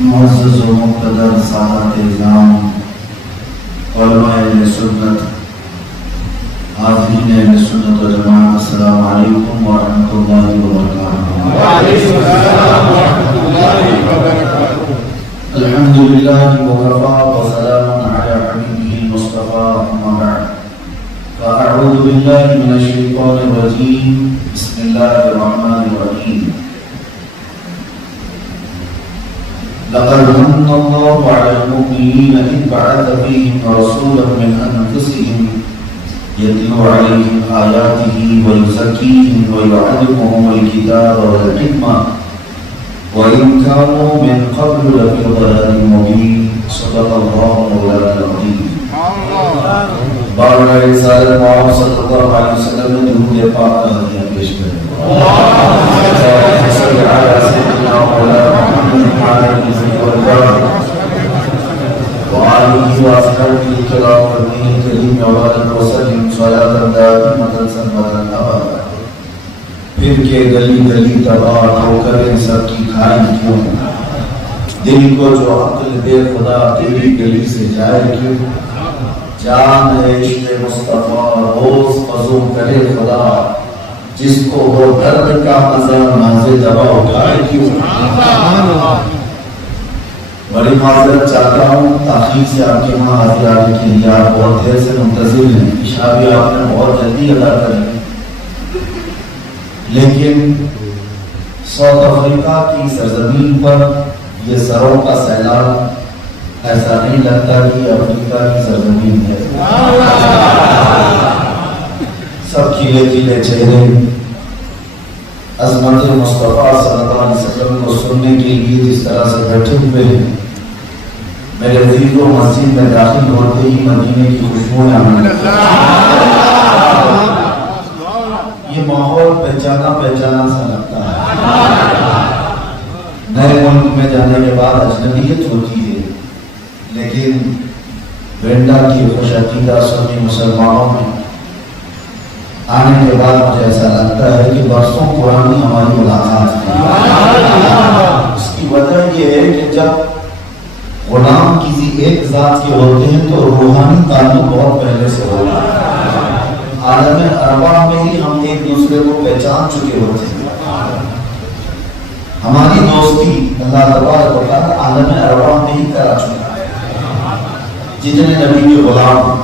معزز و مقتدر سادات اعظام، علماء اہل سنت، حاضرین اہل سنت و جماعت، السلام علیکم ورحمۃ اللہ وبرکاتہ۔ وعلیکم السلام ورحمۃ اللہ وبرکاتہ۔ الحمدللہ وکفیٰ وسلام علی حبیبہ المصطفیٰ، اما بعد فاعوذ باللہ من الشیطان الرجیم، بسم اللہ الرحمن الرحیم۔ لقد من الله على المؤمنين إذ بعث فيهم رسولا من أنفسهم يتلو عليهم آياته ويزكيهم ويعلمهم الكتاب والحكمة وإن كانوا من قبل لفي ضلال مبين، صدق الله مولانا العظيم۔ بارگاہ رسالت محمد صلی اللہ علیہ وسلم نے درود پاک کا ہدیہ پیش کریں۔ اللهم صل على سيدنا مولانا محمد وعلى آله وأصحابه الكرام والدين الكريم وبارك وسلم صلاة دائمة سرمدا أبدا۔ پھر کے گلی گلی تباہ ہو کر سب کی کھائی کیوں، دل کو جو عقل دے خدا تیری گلی سے جائے کیوں، جان ہے عشق مصطفیٰ روز فضو کرے خدا، جس کو وہ درد کا مزہ نازے دوا اٹھائے کیوں۔ بڑی معذرت چاہتا ہوں تاخیر سے آپ کے وہاں حاضر آنے کے لیے، آپ بہت دیر سے منتظر ہیں، عشاء بھی آپ نے بہت جلدی ادا کر لی، لیکن ساؤتھ افریقہ کی سرزمین پر یہ سروں کا سیلاب ایسا نہیں لگتا کہ افریقہ کی سرزمین ہے۔ سب کھلے کھلے چہرے عظمت مصطفیٰ صلی اللہ علیہ وسلم کو سننے کے لیے جس طرح سے بیٹھے ہوئے ہیں، میرے عزیزوں مسجد میں داخل ہوتے ہی مدینے کی خوشبوئیں آنے لگی۔ یہ ماحول پہچانا پہچانا سا لگتا ہے۔ نئے ملک میں جانے کے بعد اجنبیت ہوتی ہے، لیکن وینڈا کی خوش عقیدہ سنی مسلمانوں میں آنے کے بعد مجھے ایسا لگتا ہے کہ برسوں پرانی ہماری ملاقات ہے۔ اس کی وجہ یہ ہے کہ جب غلام کسی ایک ذات کے ہوتے ہیں تو روحانی تعلق بہت پہلے سے ہوتا ہے۔ عالم ارواح میں ہی ہم ایک دوسرے کو پہچان چکے ہوتے ہیں۔ ہماری دوستی اللہ تبارک و تعالی عالم ارواح میں ہی کرا چکا ہے۔ جتنے نبی کے غلام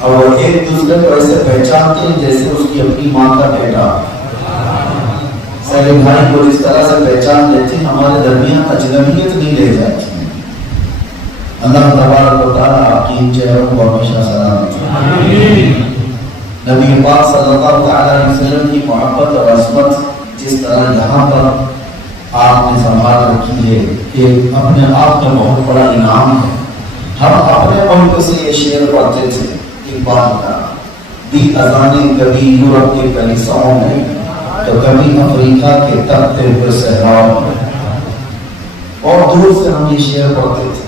اور وہ ایک دوسرے کو ایسے پہچانتے ہیں جیسے اس کی اپنی ماں کا بیٹا، سارے بھائی کو اس طرح سے پہچان لیتے ہیں، ہمارے درمیان اجنبیت نہیں رہ جاتی۔ اللہ تبارک و تعالی آپ کی ان چہروں کو ہمیشہ سلامت رکھے۔ نبی پاک صلی اللہ علیہ وسلم کی محبت اور عظمت جس طرح یہاں پر آپ نے سنبھال رکھی ہے کہ اپنے آپ کا بہت بڑا انعام ہے۔ ہم اپنے ملک سے یہ شعر پڑھتے تھے، اقبال کا، دی اذانیں کبھی یورپ کے کلیساؤں میں تو کبھی افریقہ کے تختے ہوئے صحراؤں میں، اور دور سے ہم یہ شعر پڑھتے تھے،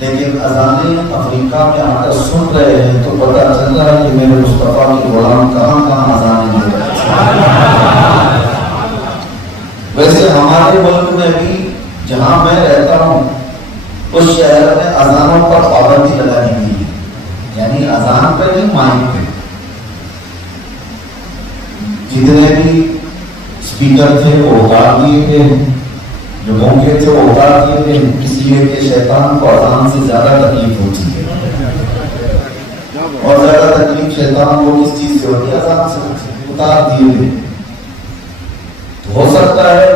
لیکن اذانیں افریقہ میں آ کر سن رہے ہیں تو پتہ چل رہا ہے کہ میرے مصطفیٰ کے غلام کہاں کہاں اذانیں دے رہے ہیں۔ ویسے ہمارے ملک میں بھی جہاں میں رہتا ہوں اس شہر میں اذانوں پر پابندی لگائی گئی ہے، یعنی اذان پہ نہیں، مائک پہ۔ جتنے بھی اسپیکر تھے وہ اتار دیے گئے، جو موقع تھے وہ اتار دیے گئے، اس لیے کہ شیطان کو اذان سے زیادہ تکلیف ہوتی ہے، اور زیادہ تکلیف شیطان کو کس چیز سے ہوتی ہے؟ اذان سے۔ اتار دیے گئے۔ ہو سکتا ہے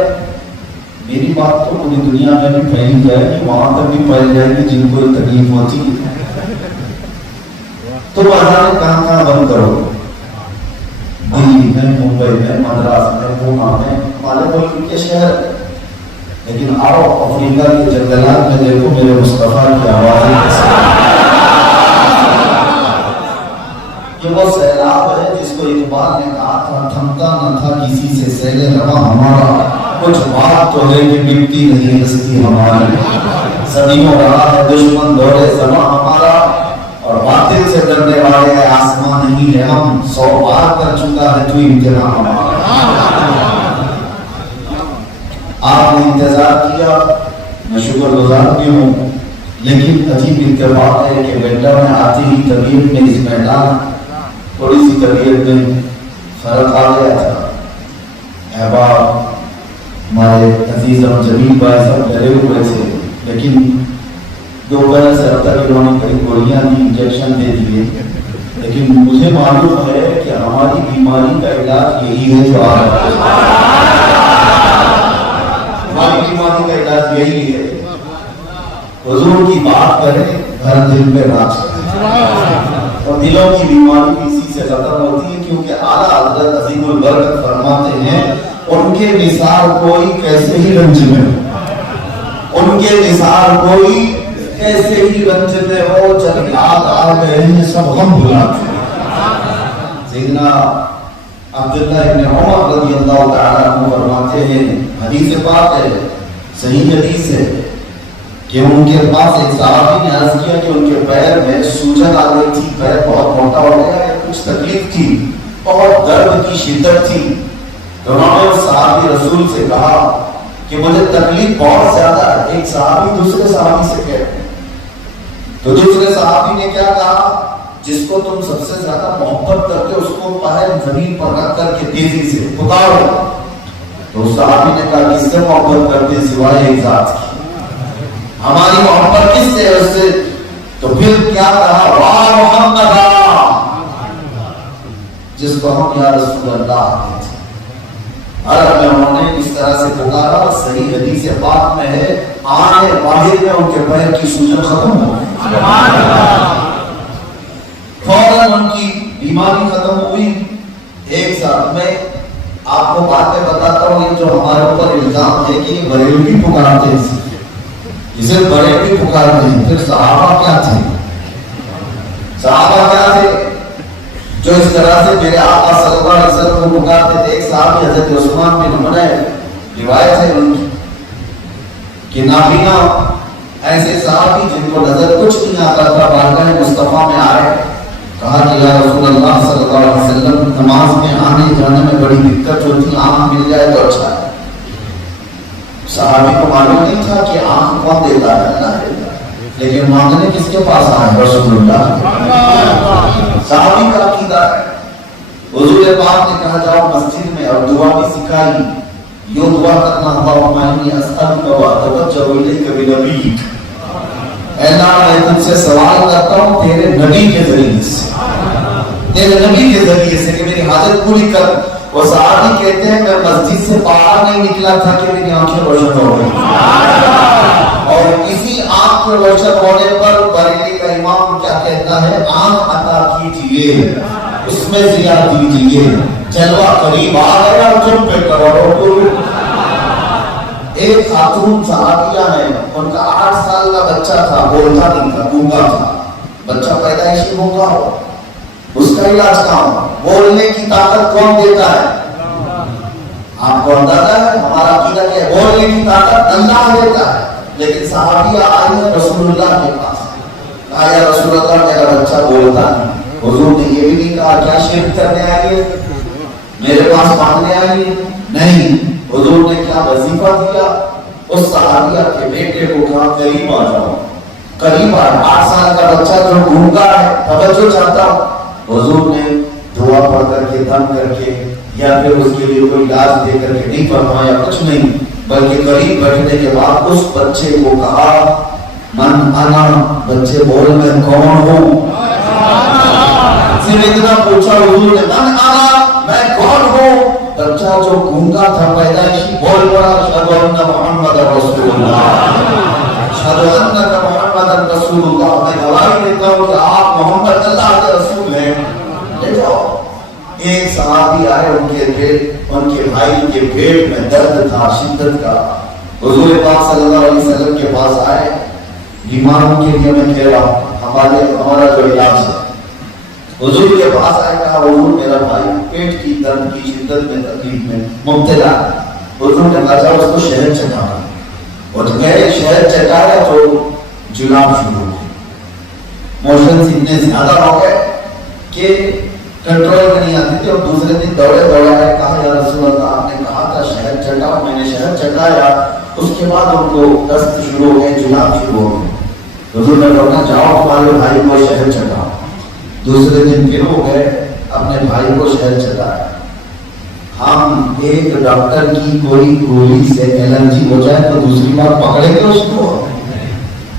میری بات تو پوری دنیا میں بھی پھیلی جائے کہ وہاں تک بھی پھیل جائے گی جن کو تکلیف ہوتی ہے، تو اذانیں کہاں کہاں بند کرو، دلی میں، ممبئی میں، مدراس میں، پونا میں، ہمارے ملک کے شہر۔ لیکن آؤ افریقہ کے جنگلات میں دیکھو میرے مصطفیٰ کی آوازیں کیسے۔ یہ وہ سیلاب ہے جس کو اقبال نے کہا تھا، تھمتا نہ تھا کسی سے سیل رواں ہمارا، کچھ بات تو ہے کہ مٹتی نہیں ہستی ہماری، صدیوں رہا ہے دشمن دور زماں ہمارا، اور باطل سے ڈرنے والے آسمان نہیں ہے ہم، 100 بار کر چکا ہے تو امتحان ہمارا۔ آپ نے انتظار کیا میں شکر گزار بھی ہوں، لیکن عجیب اتفاق ہے کہ بیٹا میں آتے ہی طبیعت میں اس میدان تھوڑی سی طبیعت میں فرق آ گیا تھا۔ احباب ہمارے عزیز اور جمیل بھائی سب ڈرے ہوئے تھے، لیکن دوپہر سے اب تک انہوں نے کئی گولیاں دی، انجیکشن دے دیے، لیکن مجھے معلوم ہے کہ ہماری بیماری کا علاج یہی ہے جو آ رہا ہے۔ ہماری بیماری کا علاج یہی ہے، حضور کی بات کریں، ہر دل پہ راج کریں، اور دلوں کی بیماری اسی سے ختم ہوتی ہے، کیونکہ اعلیٰ حضرت عظیم البرکت فرماتے ہیں ان کے نثار کوئی کیسے ہی رنج میں ہو، ان کے نثار کوئی کیسے ہی رنج میں ہو، جب یاد آ گئے ہیں سب غم بھلاتے ہیں۔ سیدنا عبداللہ ابن عمر رضی اللہ تعالیٰ عنہ فرماتے ہیں، حدیث پاک ہے، صحیح حدیث ہے، کہ ان کے پاس ایک صحابی نے عرض کیا کہ ان کے پیر میں سوجن آ گئی تھی، پیر بہت موٹا ہو گیا ہے، کچھ تکلیف تھی، بہت درد کی شدت تھی۔ تو انہوں نے اس صحابی رسول سے کہا کہ مجھے تکلیف بہت زیادہ ہے۔ ایک صحابی دوسرے صحابی سے کہہ رہے، تو دوسرے صحابی نے کیا کہا، جس کو تم سب سے زیادہ محبت کرتے اس کو پیر زمین پر رکھ کر کے تیزی سے پکارو۔ تو اس صحابی نے کہا کس سے محبت کرتے سوائے ایک ذات کی، ہماری محبت کس سے ہے اس سے؟ تو پھر کیا کہا، واہ محمد، جس کو ہم یا رسول اللہ کہتے ہیں۔ عرب میں انہوں نے اس طرح سے پکارا، صحیح حدیث پاک میں ہے، آنے واحد میں ان کے پیر کی سوجن ختم ہو گئی، فوراً ان کی بیماری ختم ہوئی۔ ایک ساتھ میں آپ کو باتیں بتاتا ہوں، یہ جو ہمارے اوپر الزام ہے کہ یہ بریلوی پکارتے ہیں، اسے بریلوی پکارتے ہیں، پھر صحابہ کیا تھے؟ صحابہ کیا تھے جو اس طرح سے میرے آقا صلی اللہ علیہ وسلم کو پکارتے تھے؟ ایک صحابی حضرت عثمان بن حنیف، روایت ہے ان کی کہ نابینا ایسے صحابی جن کو نظر کچھ نہیں آتا تھا، بارگاہ مصطفیٰ میں آئے، کہا کہ یا رسول اللہ صلی اللہ علیہ وسلم، نماز میں آنے جانے میں بڑی دقت ہوتی، آنکھ مل جائے تو اچھا ہے۔ صحابی کو معلوم نہیں تھا کہ آنکھ کون دیتا ہے، اللہ دیتا ہے، لیکن مانگنے کس کے پاس آئے؟ رسول اللہ۔ صحابی کا عقیدہ ہے۔ حضور پاک نے کہا جاؤ مسجد میں، اور دعا بھی سکھائی، یوں دعا کرنا، اللہم انی اسألک واتوجہ الیک بنبیک، اے اللہ میں تجھ سے سوال کرتا ہوں تیرے نبی کے ذریعے سے، تیرے نبی کے ذریعے سے کہ میری حاجت پوری کر۔ وہ صحابی کہتے ہیں میں مسجد سے باہر نہیں نکلا تھا کہ میری آنکھیں روشن ہو گئی، اور اسی آنکھ کے روشن ہونے پر بریلی کا امام کیا کہتا ہے، آنکھ عطا کیجیے، اس میں ضیا دیجیے، جلوہ قریب آ گیا، تم پہ کروڑوں کو۔ ایک خاتون صحابیہ ہے، ان کا 8 سال کا بچہ تھا، بولتا نہیں تھا، گونگا تھا، بچہ پیدائشی گونگا ہو، اس کا علاج کہاں؟ بولنے کی طاقت کون دیتا ہے؟ آپ کو اندازہ ہے ہمارا عقیدہ کیا ہے؟ بولنے کی طاقت اللہ دیتا ہے، لیکن صحابیہ آئی ہے رسول اللہ کے پاس، کہا یا رسول اللہ میرا بچہ بولتا نہیں۔ حضور نے یہ بھی نہیں کہا کیا شرک کرنے آئیے، میرے پاس مانگنے آئیے، نہیں، حضور نے کیا وظیفہ دیا، اس صحابیہ کے بیٹے کو کہا قریب آ جاؤ، قریب آ، 8 سال کا بچہ جو گونگا ہے، توجہ چاہتا ہوں۔ حضور نے دعا پڑھ کر کے، دم کر کے، یا پھر اس کے لیے کوئی علاج دے کر کے نہیں فرمایا، کچھ نہیں، بلکہ قریب بیٹھنے کے بعد اس بچے کو کہا من انا، بچے بول میں کون ہوں؟ صرف اتنا پوچھا حضور نے، من انا، میں کون ہوں؟ بچہ جو گونگا تھا پیدائشی بول پڑا، اشہد ان محمد رسول اللہ، اشہد انک محمد رسول اللہ، میں گواہی دیتا ہوں کہ آپ محمد اللہ کے رسول ہیں، لے جاؤ۔ ایک صحابی آئے، ان کے بھائی کے پیٹ میں درد تھا، شدت کا، حضور پاک صلی اللہ علیہ وسلم کے پاس آئے، بیماروں کے لیے میں کہہ رہا ہوں ہمارا جو علاج ہے، حضور کے پاس آئے، کہا حضور میرا بھائی پیٹ کی درد کی شدت میں تکلیف میں مبتلا ہے، حضور نے کہا اس کو شہد چٹانا، اور گئے شہد چٹایا تو جلاب شروع ہو گئے، موشنز اتنے زیادہ ہو گئے کہ کنٹرول میں نہیں آتی تھی، اور دوسرے دن دوڑے آئے، کہا یا رسول اللہ آپ نے کہا تھا شہد چٹاؤ، میں نے شہد چٹایا، اس کے بعد ان کو دست شروع ہو گئے، جلاب شروع ہو گئے. حضور نے فرمایا جاؤ ہمارے بھائی کو شہد چٹاؤ. دوسرے دن پھر ہو گئے اپنے بھائی کو شہد چٹایا. ہم ایک ڈاکٹر کی کوئی گولی سے الرجی ہو جائے تو دوسری بار پکڑے گے اس کو.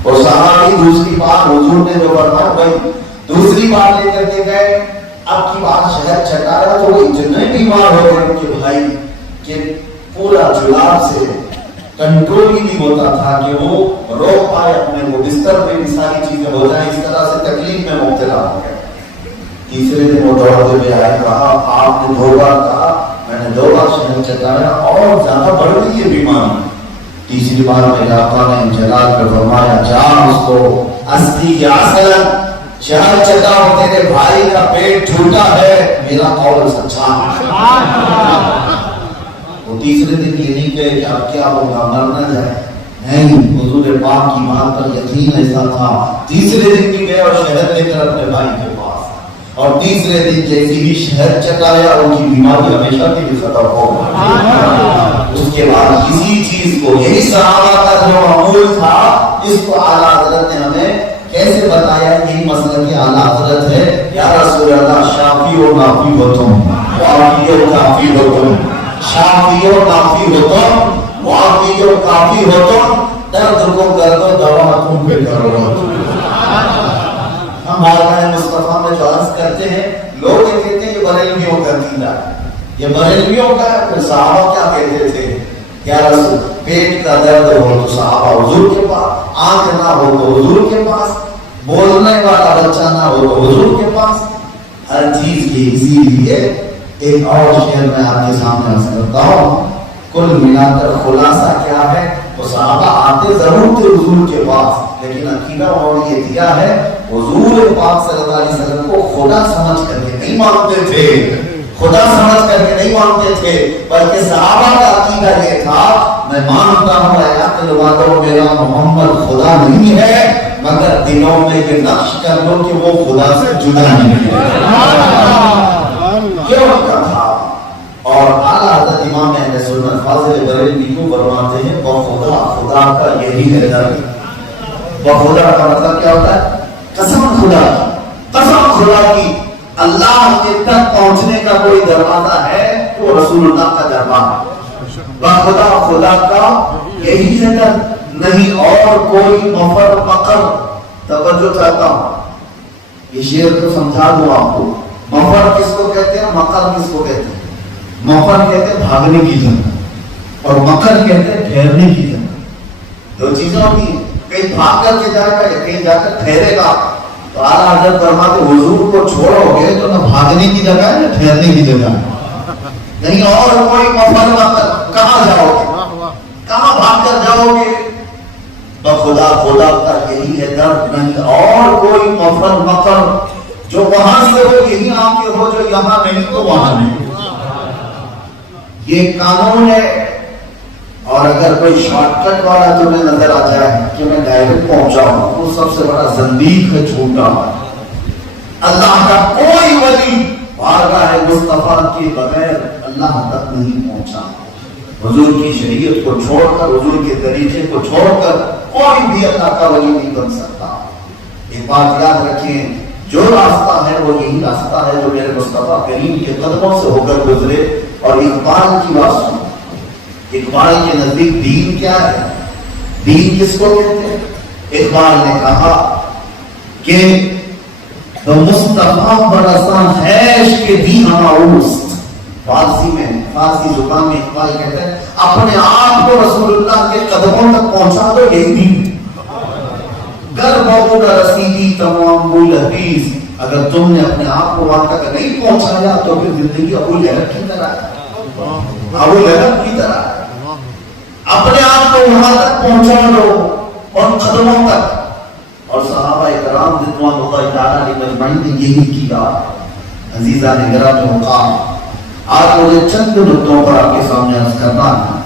اور صحابی دوسری بار حضور نے جو فرمایا بھائی دوسری بار لے کر کے گئے، اب کی بات شہد چٹایا تو وہ اتنے بیمار ہو گئے ان کے بھائی کہ پورا جلاب سے کنٹرول ہی نہیں ہوتا تھا کہ وہ روک پائے اپنے کو، بستر پہ بھی ساری چیزیں ہو جائیں، اس طرح سے تکلیف میں مبتلا ہو گئے. تیسرے دن وہ دوڑتے ہوئے آئے، کہا آپ نے 2 بار کہا، میں نے 2 بار شہد چٹایا اور زیادہ بڑھ گئی ہے بیماری. تیسری بار میرے آقا نے جلال پہ فرمایا جا اس کو استی یا اصلا شہد چٹاؤ، تیرے بھائی کا پیٹ جھوٹا ہے، میرا قول سچا ہے. وہ تیسرے دن یہ نہیں کہے کہ اب کیا ہوگا، مر نہ جائے، نہیں، حضور پاک کی بات پر یقین ایسا تھا. تیسرے دن بھی گئے اور شہد لے کر اپنے بھائی کے پاس، اور تیسرے دن جیسی بھی شہد چٹایا ان کی بیماری ہمیشہ کے لیے ختم ہو گئی. اس کے بعد اسی چیز کو، یہی صحابہ کا جو معمول تھا، اس کو اعلیٰ حضرت نے ہمیں کیسے بتایا. یہی مسئلہ کہ اعلیٰ حضرت ہے یا رسول اللہ شافی و نافی ہو تم، وافی و کافی ہو تم، شافی و نافی ہو تم، وافی و کافی ہو تم، درد کو کر دو دوا تم پہ کر دو. ہم بارگاہ مصطفیٰ میں جو عرض کرتے ہیں، لوگ یہ کہتے ہیں یہ بریلویوں کا عقیدہ ہے، یہ بریلویوں کا ہے. پھر صحابہ کیا کہتے تھے، یا رسول پیٹ کا درد ہو تو صحابہ حضور کے پاس، آنکھ نہ ہو تو حضور کے پاس، بولنے والا بچہ نہ ہو تو حضور کے پاس. ہر چیز کی اسی لیے ایک اور شعر میں آپ کے سامنے عرض کرتا ہوں. کل ملا کر خلاصہ کیا ہے، وہ صحابہ آتے ضرور تھے حضور کے پاس، لیکن عقیدہ انہوں نے یہ دیا ہے حضور پاک صلی اللہ علیہ وسلم کو خدا سمجھ کر کے نہیں مانتے تھے، خدا سمجھ کر کے نہیں مانتے تھے، بلکہ صحابہ کا عقیدہ یہ تھا میں مانتا ہوں اے عقل والو میرا محمد خدا نہیں ہے، مگر دلوں میں یہ نقش کر لو کہ وہ خدا سے جدا نہیں ہے. یہ ان کا تھا. اور اعلیٰ حضرت امام اہل سنت فاضل بریلوی کو فرماتے ہیں بخدا، خدا کا یہی ہے درد. بخدا کا مطلب کیا ہوتا ہے، قسم خدا کی، قسم خدا کی اللہ کے تک پہنچنے کا کوئی دروازہ ہے تو رسول اللہ کا دروازہ. بخدا خدا کا یہی ہے درد، نہیں اور کوئی مفر مقر. توجہ چاہتا ہوں، یہ شعر کو سمجھا دوں آپ کو. مفر کس کو کہتے ہیں، مقر کس کو کہتے ہیں. مفر کہتے ہیں بھاگنے کی جگہ اور مقر کہتے ہیں ٹھہرنے کی جگہ. دو چیزیں ہوتی ہیں، کہیں بھاگ کر کے جائے گا یا کہیں جا کر ٹھہرے گا. تو اعلیٰ حضرت فرماتے حضور کو چھوڑو گے تو نہ بھاگنے کی جگہ ہے نہ ٹھہرنے کی جگہ ہے، نہیں اور کوئی مفر مقر. کہاں جاؤ گے، کہاں بھاگ کر جاؤ گے. بخدا خدا کا یہی ہے درد، نہیں اور کوئی مفر مقر. جو وہاں سے ہو یہی آ کے ہو، جو یہاں نہیں تو وہاں نہیں. یہ قانون ہے. اور اگر کوئی شارٹ کٹ والا تمہیں نظر آ جائے کہ میں ڈائریکٹ پہنچاؤں، وہ سب سے بڑا زندیق ہے، جھوٹا. اللہ کا کوئی ولی بارگاہ مصطفیٰ کے بغیر اللہ تک نہیں پہنچا. حضور کی شریعت کو چھوڑ کر، حضور کے طریقے کو چھوڑ کر کوئی بھی اللہ کا ولی نہیں بن سکتا. ایک بات یاد رکھیں، جو راستہ ہے وہ یہی راستہ ہے جو میرے مصطفیٰ کریم کے قدموں سے ہو کر گزرے. اور اقبال کی بات سنو، اقبال کے نزدیک دین کیا ہے، دین کس کو کہتے ہیں. اقبال نے کہا کہ تو مصطفیٰ برساں خیش کے دی ہماؤست. فارسی میں، فارسی زبان میں اقبال کہتے ہیں اپنے آپ کو رسول اللہ کے قدموں تک پہنچا دو، یہی دین. گر بہو رسیدی تمام بول حدیث، اگر تم نے اپنے آپ کو وہاں تک نہیں پہنچایا تو پھر زندگی ابو لہب کی طرح ہے، ابو لہب کی طرح ہے. اپنے آپ کو وہاں تک پہنچا دو اور قدموں تک. اور صحابہ کرام رضوان اللہ تعالیٰ علیہ اجمعین نے یہی کیا. عزیزان گرامی مقام، آج مجھے چند نقطوں پر آپ کے سامنے عرض کرنا ہے.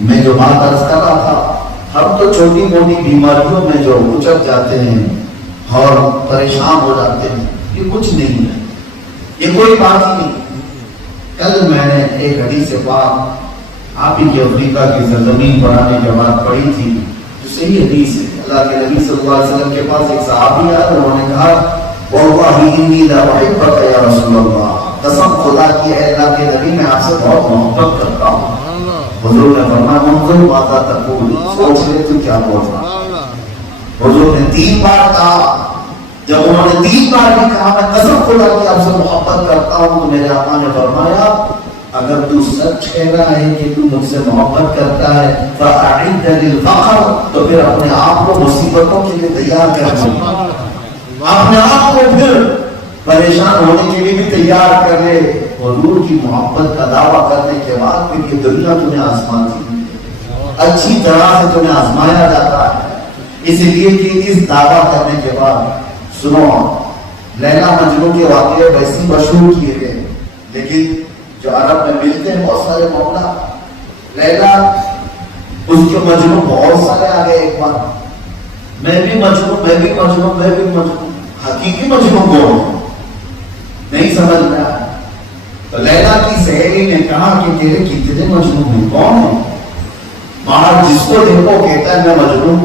میں جو بات عرض کر رہا تھا، ہم تو چھوٹی موٹی بیماریوں میں جو اچک جاتے ہیں اور پریشان ہو جاتے ہیں، یہ کچھ نہیں ہے، یہ کوئی بات ہی نہیں. کل میں نے ایک حدیث پاک آپ ہی کی افریقہ کی سرزمین پر آنے کے بعد پڑھی تھی تو صحیح حدیث ہے. اللہ کے نبی صلی اللہ علیہ وسلم کے پاس ایک صحابی آیا، انہوں نے کہا واللہ انی لاحبک یا رسول اللہ، قسم خدا کی ہے اللہ کے نبی میں آپ سے بہت محبت کرتا ہوں. حضور نے فرمایا منظر ماذا تقول، سوچ لے تو کیا بول رہا. حضور نے 3 بار کہا. جب انہوں نے 3 بار بھی کہا میں قسم خدا کی آپ سے محبت کرتا ہوں، تو میرے آقا نے فرمایا اگر تو سچ کہہ رہا ہے کہ تو مجھ سے محبت کرتا ہے فَأَعِدَّ لِلْفَقْرِ، تو پھر اپنے آپ کو مصیبتوں کے لیے تیار کر لے، اپنے آپ کو پھر پریشان ہونے کے لیے بھی تیار کر لے. حضور کی محبت کا دعویٰ کرنے کے بعد پھر یہ دنیا تمہیں آزماتی ہے، اچھی طرح سے تمہیں آزمایا جاتا ہے. اس لیے کہ اس دعویٰ کرنے کے بعد سنو، لیلا مجنون کے واقعے ویسے مشہور کیے گئے، لیکن جو عرب میں ملتے ہیں بہت سارے معاملہ. لیلا اس کے مجنون بہت سارے آ گئے ایک بار، میں بھی مجنون، میں بھی مجنون، میں بھی مجنون. حقیقی مجنون کون ہے نہیں سمجھ میں آیا. تو لیلا کی سہیلی نے کہا کہ تیرے کتنے مجنون ہیں، کون ہے؟ باہر جس کو دیکھو کہتا ہے میں مجنون.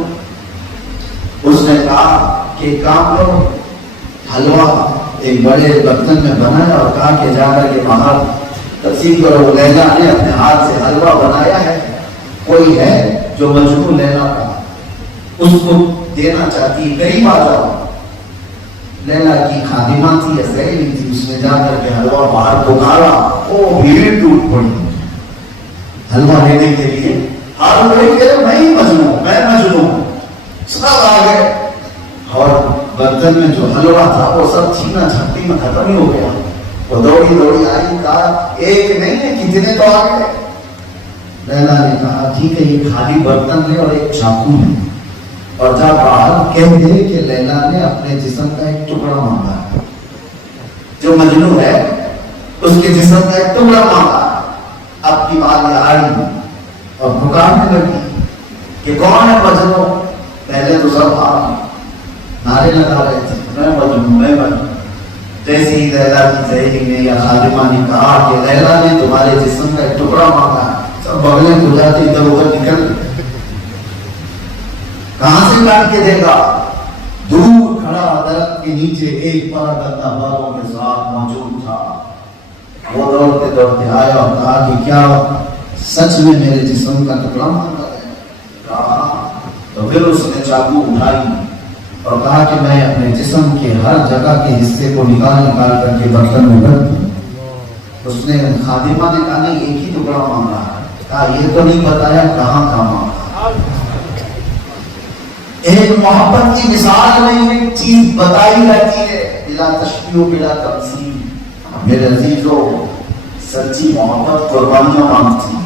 اس نے کہا کہ کام کرو، حلوہ ایک بڑے برتن میں بنایا اور کہا کہ جا کر کے باہر تقسیم کرو. لیلا نے اپنے ہاتھ سے حلوہ بنایا ہے، کوئی ہے جو مجنون لیلا کا اس کو دینا چاہتی ہے، قریب آ جاؤ. لیلا کی خادمہ تھی، سہیلی تھی، اس نے جا کر کے حلوہ باہر پکارا، وہ بھیڑ ٹوٹ پڑی حلوہ لینے کے لیے. ہر کوئی کہے میں ہی مجنون، میں مجنون. سب آ گئے اور برتن میں جو حلوہ تھا وہ سب چھینا جھپٹی میں ختم ہی ہو گیا. وہ دوڑی دوڑی آئی، کہا ایک نہیں ہے کتنے تو آ گئے. لیلا نے کہا ٹھیک ہے یہ خالی برتن ہے اور ایک چاقو ہے، اور جا باہر کہہ دے کہ لیلا نے اپنے جسم کا ایک ٹکڑا مانگا ہے. جو مجنون ہے اس کے جسم کا ایک ٹکڑا مانگا. اب کی بات یہ آئی اور پکارنے لگی کہ کون ہے مجنون. پہلے تو سب نعرے لگا رہے تھے میں مجنون، میں مجنون. جیسے ہی لیلا کی سہیلی نے یا خادمہ نے کہا کہ لیلا نے تمہارے جسم کا ایک ٹکڑا مانگا، سب بغلیں کھل جاتے ادھر ادھر نکل. کہاں سے کاٹ کے دے گا؟ دور کھڑا درخت کے نیچے ایک بڑا گدا بالوں کے ساتھ موجود تھا. وہ دوڑتے دوڑتے آیا اور کہا کہ کیا سچ میں میرے جسم کا ٹکڑا مانگا ہے؟ کہا. تو پھر اس نے چاقو اٹھائی اور کہا کہ میں اپنے جسم کے ہر جگہ کے حصے کو نکال کر کے برتن میں رکھ دوں. اس نے خادمہ نے کہا نہیں ایک ہی ٹکڑا مانگا ہے. کہا یہ تو نہیں بتایا کہاں مانگا. ایک محبت کی مثال میں ایک چیز بتائی جاتی ہے بلا تشبیہ بلا تمثیل. میرے عزیزو، سچی محبت قربانیاں مانگتی ہے.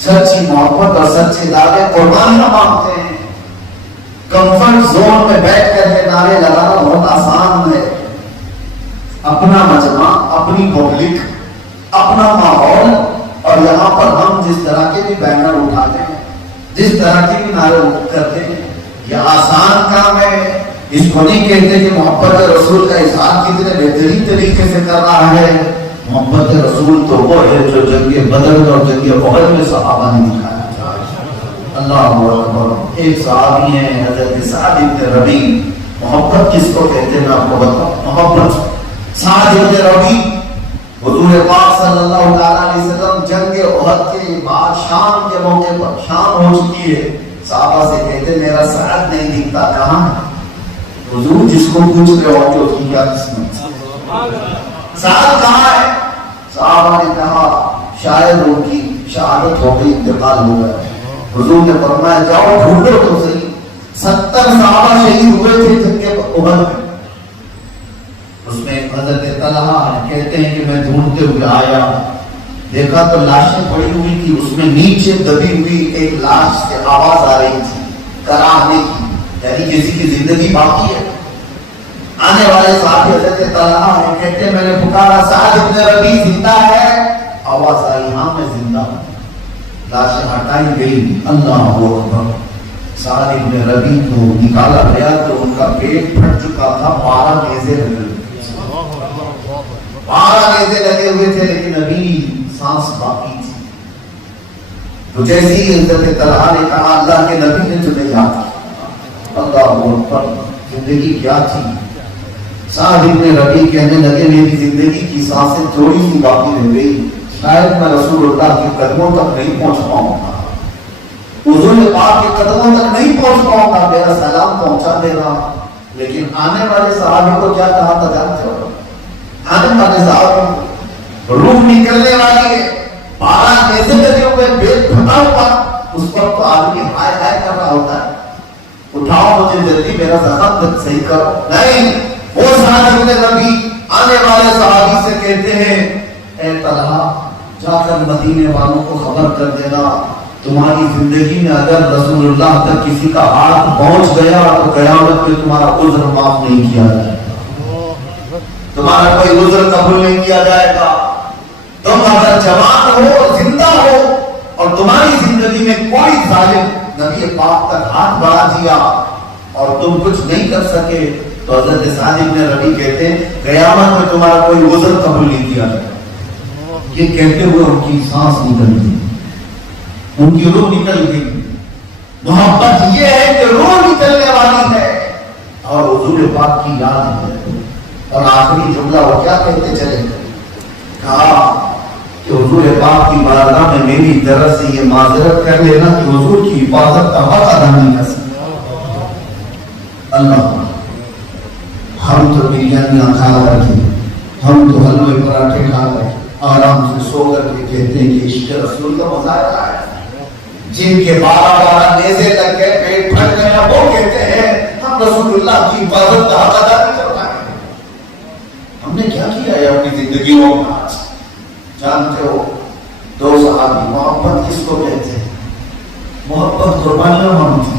سچی محبت اور سچے دعوے قربانیاں مانگتے ہیں. کمفرٹ زون میں بیٹھ کر کے نعرے لگانا بہت آسان ہے. اپنا مجمع، اپنی پبلک، اپنا ماحول، اور یہاں پر ہم جس طرح کے بھی بینر اٹھاتے ہیں، جس طرح کے بھی نعرے کرتے ہیں، یہ آسان کام ہے. اس کو نہیں کہتے کہ محبت رسول کا اظہار کتنے بہترین طریقے سے کر رہا ہے. محبت رسول تو وہ ہے جو جنگ بدر اور جنگ احد میں صحابہ نے دکھایا. اللہ اکبر. ایک صحابی ہیں حضرت سعد بن ربیع. محبت کس کو کہتے ہیں میں آپ کو بتاؤں. محبت سعد بن ربیع حضور پاک صلی اللہ تعالی علیہ وسلم جنگ احد کے بعد شام کے موقع پر، شام ہو چکی ہے، صحابہ سے کہتے میرا سعد نہیں دکھتا، کہاں ہے؟ حضور جس کو پوچھ رہے ہو کہ اس کی کیا قسمت، سعد کہاں ہے؟ صحابہ نے کہا شاید ان کی شہادت ہو گئی، انتقال ہو گیا. حضور نے فرمایا جاؤ ڈھونڈو تو صحیح. 70 صحابہ شہید ہوئے تھے جنگ احد میں. اس میں حضرت طلحہ کہتے ہیں کہ میں ڈھونڈتے ہوئے آیا، دیکھا تو لاشیں پڑی ہوئی تھی، اس میں نیچے دبی ہوئی ایک لاش سے آواز آ رہی تھی کراہنے کی، یعنی کسی کی زندگی باقی ہے. آنے والے صحابی حضرت طلحہ ہیں، کہتے ہیں میں نے پکارا سعد بن ربیع زندہ ہے؟ آواز آئی ہاں میں زندہ ہوں. لاشیں ہٹائی گئی. اللہ اکبر. سعد بن ربیع کو نکالا گیا تو ان کا پیٹ پھٹ چکا تھا، 12 نیزے لگے ہوئے، 12 نیزے لگے ہوئے تھے، لیکن ابھی سانس باقی تھی. تو جیسی حضرت طلحہ نے کہا اللہ کے نبی نے تمہیں یاد کیا، اللہ اکبر، زندگی کیا تھی۔ سعد ابن ربیع کہنے لگے میری زندگی کی سانسیں تھوڑی سی باقی رہ گئی، شاید میں رسول اللہ کے قدموں تک نہیں پہنچ پاؤں گا، حضور پاک کے قدموں تک نہیں پہنچ پاؤں گا، میرا سلام پہنچا دینا۔ لیکن آنے والے صحابی کو کیا کہا تھا جانتے ہو؟ آنے والے صحابی روح نکلنے والی ہے، 12 ایسے لگے ہوئے پیٹ پھٹا ہوا، اس وقت تو آدمی ہائے ہائے کر رہا ہوتا ہے، اٹھاؤ مجھے جلدی میرا زخم صحیح کرو۔ نہیں، وہ سعد ابن ربیع آنے والے صحابی سے کہتے ہیں اے طلحہ جا کر مدینے والوں کو خبر کر دینا تمہاری زندگی میں اگر رسول اللہ تک کسی کا ہاتھ پہنچ گیا تو قیامت میں تمہارا عذر معاف نہیں کیا جائے گا، تمہارا کوئی عذر قبول نہیں کیا جائے گا۔ تم اگر جوان ہو، زندہ ہو اور تمہاری زندگی میں کوئی ظالم نبی پاک تک ہاتھ بڑھا دیا اور تم کچھ نہیں کر سکے تو حضرت سعد ابن ربیع کہتے ہیں قیامت میں تمہارا کوئی عذر قبول نہیں کیا جائے گا۔ یہ کہتے ہوئے ان کی سانس نکل گئی، ان کی روح نکل گئی۔ محبت یہ ہے کہ روح نکلنے والی ہے اور حضور پاک کی یاد ہے۔ اور آخری جملہ وہ کیا کہتے چلے گئے؟ کہا کہ حضور پاک کی بارگاہ میں میری طرف سے یہ معذرت کر لینا کہ حضور کی حفاظت کا حق ادا نہیں کر سکتا۔ اللہ ہم تو بریانیاں کھا رہے، ہم تو حلوے پراٹھے کھا رہے، آرام سے سو کر کے کہتے ہیں کہ عشق رسول کا مظاہرہ ہے۔ جن کے 12 نیزے لگ گئے، پیٹ پھٹ گیا، وہ کہتے ہیں ہم رسول اللہ کی حفاظت کا حق ادا نہیں کر رہے۔ ہم نے کیا کیا ہے اپنی زندگیوں میں؟ آج جانتے ہو دو صحابی، محبت کس کو کہتے ہیں؟ محبت قربانیاں مانگتی،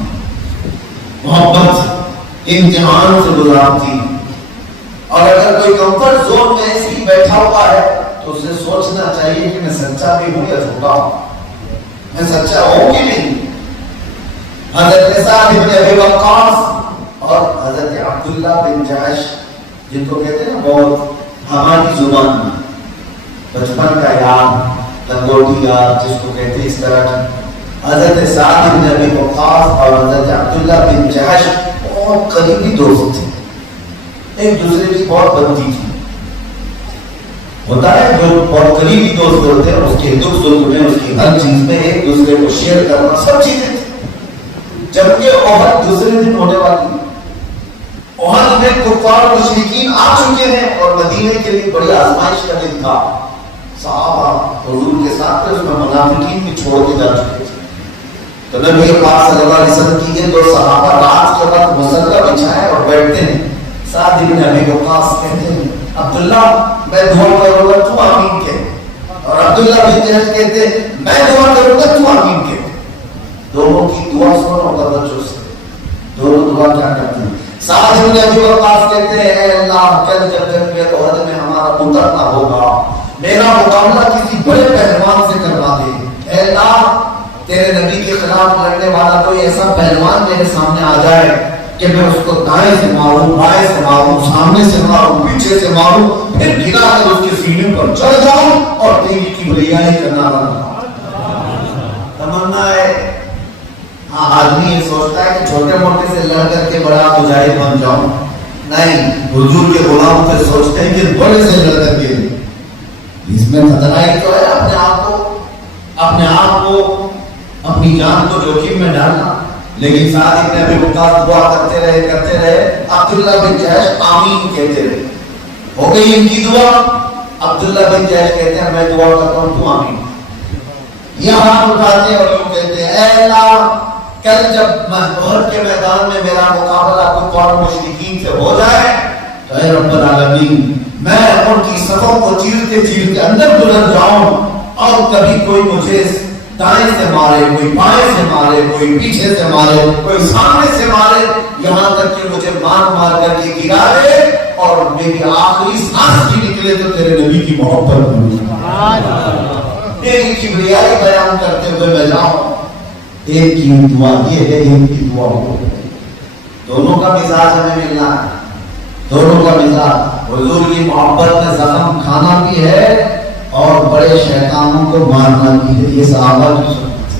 محبت امتحان سے گزارتی، اور اگر کوئی کمفرٹ زون میں ایسی بیٹھا ہوا ہے تو اسے سوچنا چاہیے کہ میں سچا بھی ہوں یا جھوٹا ہوں، میں سچا ہوں کہ نہیں۔ حضرت سعد بن ابی وقاص اور حضرت عبداللہ بن جحش، جن کو کہتے ہیں بہت ہماری زبان میں بچپن کا یاد، لنگوٹی یاد جس کو کہتے ہیں، اس طرح کی حضرت سعد بن ابی وقاص اور حضرت عبداللہ بن جحش بہت قریبی دوست تھے، ایک دوسرے کی بہت بنتی تھی۔ ہوتا ہے جو بہت قریبی دوست ہوتے ہیں اس کے دکھ سکھ میں، اس کی ہر چیز میں ایک دوسرے کو شیئر کرنا، سب چیزیں تھیں۔ جبکہ احد دوسرے دن ہونے والی، احد میں کفار و مشرکین آ چکے ہیں اور مدینے کے لیے بڑی آزمائش کا دن تھا۔ صحابہ حضور کے ساتھ اس میں منافقین بھی چھوڑ کے جا چکے تھے، تو نبی پاک صلی اللہ علیہ وسلم کی یہ دو صحابہ رات کے وقت مسلح بچھائے اور بیٹھتے ہیں۔ سعد بن ابی وقاص کہتے ہیں عبداللہ میں دعا کروں گا تو آمین کہے، اور عبداللہ بن جحش کہتے ہیں میں دعا کروں گا تو آمین کہے۔ دونوں کی دعا سنو توجہ سے، دونوں دعا کیا کرتے ہیں؟ سعد بن ابی وقاص کہتے ہیں اے اللہ کل جب جنگ احد میں ہمارا اترنا ہوگا، میرا مقابلہ کسی بڑے پہلوان سے کروا دے۔ اے اللہ تیرے نبی کے خلاف لڑنے والا کوئی ایسا پہلوان میرے سامنے آ جائے کہ میں اس کو دائیں سے ماروں، بائیں سے ماروں، سامنے سے ماروں، پیچھے سے ماروں، پھر گرا کر اس کے سینے پر چڑھ جاؤں اور تیری کبریائی کرنا بنا۔ تمنا ہے ہاں، آدمی یہ سوچتا ہے کہ چھوٹے موٹے سے لڑ کر کے بڑا مجاہد بن جاؤں، نہیں، حضور کے غلام سے سوچتے ہیں کہ بڑے سے لڑ کر کے، اس میں خطرہ ہی تو ہے اپنے آپ کو اپنی جان کو جوخم میں ڈالنا۔ لیکن سعد بن ابی وقاص دعا کرتے رہے، عبداللہ بن جحش آمین کہتے رہے۔ ہو گئی ان کی دعا، عبداللہ بن جحش کہتے ہیں میں دعا کرتا ہوں تو آمین۔ یہ ہاتھ اٹھاتے ہیں اور یوں کہتے ہیں اے اللہ کل جب احد کے میدان میں میرا مقابلہ کفار و مشرکین سے ہو جائے تو اے رب العالمین میں ان کی صفوں کو چیرتے اندر گزر جاؤں، اور کبھی کوئی مجھے دائیں سے مارے، کوئی بائیں سے مارے، کوئی پیچھے سے مارے، کوئی سامنے سے مارے، یہاں تک کہ مجھے مار کر کے گرا دے اور میری آخری سانس بھی نکلے تو تیرے نبی کی محبت میں میری کبریائی بیان کرتے ہوئے میں جاؤں۔ ایک کی دعا یہ ہے، ایک کی دعا وہ ہے، دونوں کا مزاج ہمیں ملنا ہے، دونوں کا مزاج حضور کی محبت میں زخم کھانا بھی ہے اور بڑے شیطانوں کو مارنا بھی ہے۔ یہ صحابہ کی سنت ہے،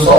100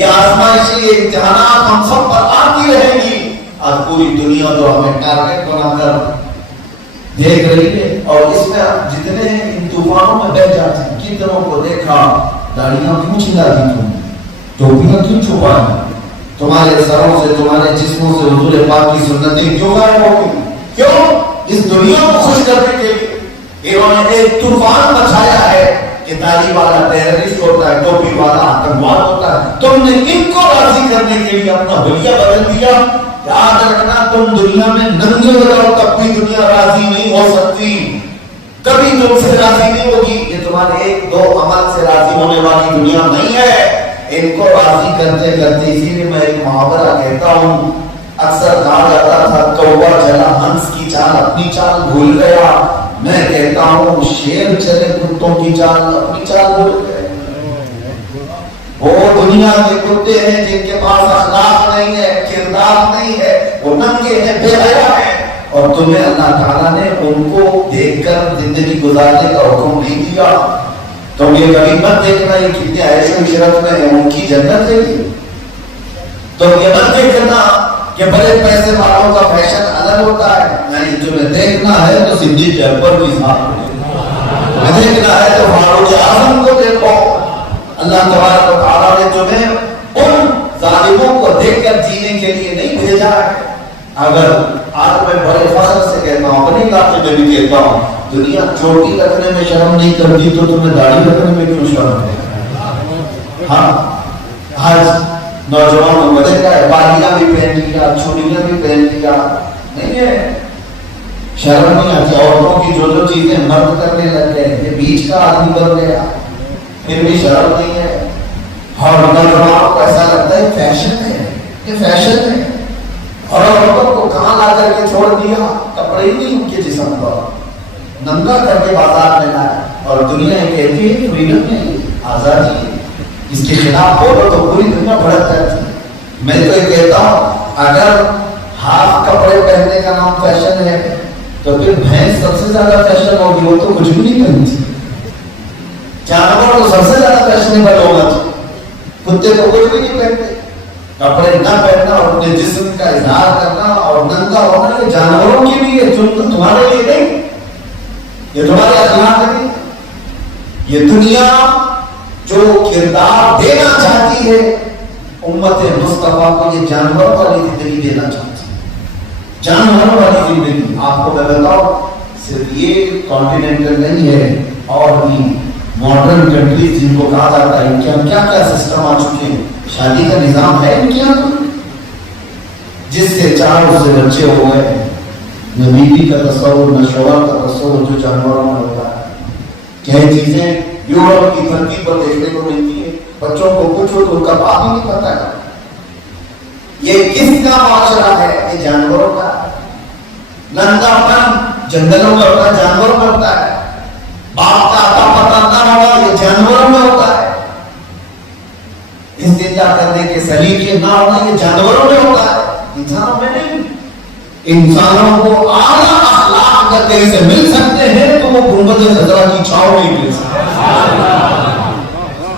یہ آزمائشی یہ امتحانات ہم سب پر آتی رہیں گی. آج پوری دنیا تو ہمیں ٹارگٹ بنا کر دیکھ رہی ہے اور اس میں جتنے ان طوفانوں میں بہ جاتے ہیں. کتنوں کو دیکھا داڑیاں کیوں چھلا دی تم, ٹوپیاں کیوں چھپائی, تمہارے سروں سے تمہارے جسموں سے حضور پاک کی سنتیں کیوں غائب ہو گئی؟ کیوں؟ اس دنیا کو خوش کرنے کے لیے انہوں نے ایک طوفان مچایا ہے کہ داڑھی والا ٹیررسٹ ہوتا ہے, ٹوپی والا آتنکواد ہوتا ہے. تم نے ان کو راضی کرنے کے لیے اپنا حلیہ بدل دیا. یاد رکھنا تم دنیا میں ننگے ہو جاؤ تب بھی دنیا راضی نہیں ہو سکتی, کبھی تم سے راضی نہیں ہوگی. یہ تمہارے ایک دو عمل سے راضی ہونے والی دنیا نہیں ہے. ان کو راضی کرتے کرتے, اسی لیے میں ایک محاورہ کہتا ہوں, اکثر کہا جاتا تھا کوبا چلا ہنس کی چال اپنی چال بھول گیا. میں کہتا ہوں شیر چلے کتوں کی چال اپنی چال بھول گئے. وہ دنیا کے کتے ہیں جن کے پاس اخلاق نہیں ہے, کردار نہیں ہے, وہ ننگے ہیں, بے حیا ہیں, اور تمہیں اللہ تعالیٰ نے ان کو دیکھ کر زندگی گزارنے کا حکم نہیں دیا. تم یہ کبھی مت دیکھنا یہ کتنے عیش و عشرت میں ہیں, ان کی جنت ہے. تم یہ مت دیکھنا کہ بڑے پیسے والوں کا فیشن الگ ہوتا ہے. نہیں, تمہیں دیکھنا ہے تو صدیق اکبر کی ذات کو دیکھنا ہے تو فاروق اعظم کو دیکھو. اللہ تبارک و تعالیٰ نے تمہیں ان ظالموں کو دیکھ کر جینے کے لیے نہیں بھیجا ہے. اگر آج میں بڑے فخر سے کہتا ہوں, اپنے علاقے میں بھی کہتا ہوں, دنیا چوٹی رکھنے میں شرم نہیں کرتی تو تمہیں داڑھی رکھنے میں کیوں شرم ہے؟ ہاں, آج نوجوانوں کو دیکھا ہے بالیاں بھی پہن لیا, چوڑیاں بھی پہن لیا, نہیں ہے, شرم نہیں آتی. عورتوں کی جو جو چیزیں مرد کرنے لگ گئے, یہ بیچ کا آدمی بن گیا, پھر بھی شرم نہیں ہے. اور نوجوانوں کو ایسا لگتا ہے فیشن ہے, یہ فیشن ہے. اور عورتوں کو کہاں لا کر کے چھوڑ دیا, کپڑے ہی نہیں ان کے جسم پر, ننگا کر کے بازار میں لایا. اور دنیا کہتی ہے کہ فریڈم ہے, آزادی ہے, اس کے خلاف بولو تو پوری دنیا بھڑک جاتی ہے. میں تو یہ کہتا ہوں اگر ہاف کپڑے پہننے کا نام فیشن ہے تو پھر بھینس سب سے زیادہ فیشن ہوگی, وہ تو کچھ بھی نہیں پہنتی. جانور تو سب سے زیادہ فیشنیبل ہوگا, کتے تو کچھ بھی نہیں پہنتے. کپڑے نہ پہننا اور اپنے جسم کا اظہار کرنا اور ننگا ہونا یہ جانوروں کی بھی ہے, تمہارے لیے نہیں, یہ تمہارے اخلاق نہیں. یہ دنیا جو کردار دینا چاہتی ہے امت مصطفیٰ کو, یہ جانوروں والی زندگی دینا چاہتی ہے, جانوروں والی زندگی. آپ کو میں بتاؤں, صرف یہ کانٹیننٹل نہیں ہے, اور بھی ماڈرن کنٹریز جن کو کہا جاتا ہے ان کے ہم کیا کیا سسٹم آ چکے ہیں. شادی کا نظام ہے ان کے یہاں, جس سے 4 اس سے بچے ہو گئے. نہ بیوی کا تصور, نہ شوہر کا تصور جو جانوروں میں ہوتا ہے. کیا چیزیں یورپ کی دھرتی پر دیکھنے کو ملتی ہے. بچوں کو پوچھو تو ان کا باپ ہی نہیں پتا ہے. یہ کس کا معاشرہ ہے؟ یہ جانوروں کا. ننگا پن جنگلوں میں ہوتا ہے, جانوروں میں ہوتا ہے. باپ کا عطا پتہ نہ ہوگا, یہ جانوروں میں ہوتا ہے. استنجا کرنے کے سلیقے نہ ہونا, یہ جانوروں میں ہوتا ہے, انسانوں میں نہیں. انسانوں کو اعلیٰ اخلاق اگر کہیں سے مل سکتے ہیں تو وہ گنبد خضرا کی چھاؤں نہیں مل سکتے.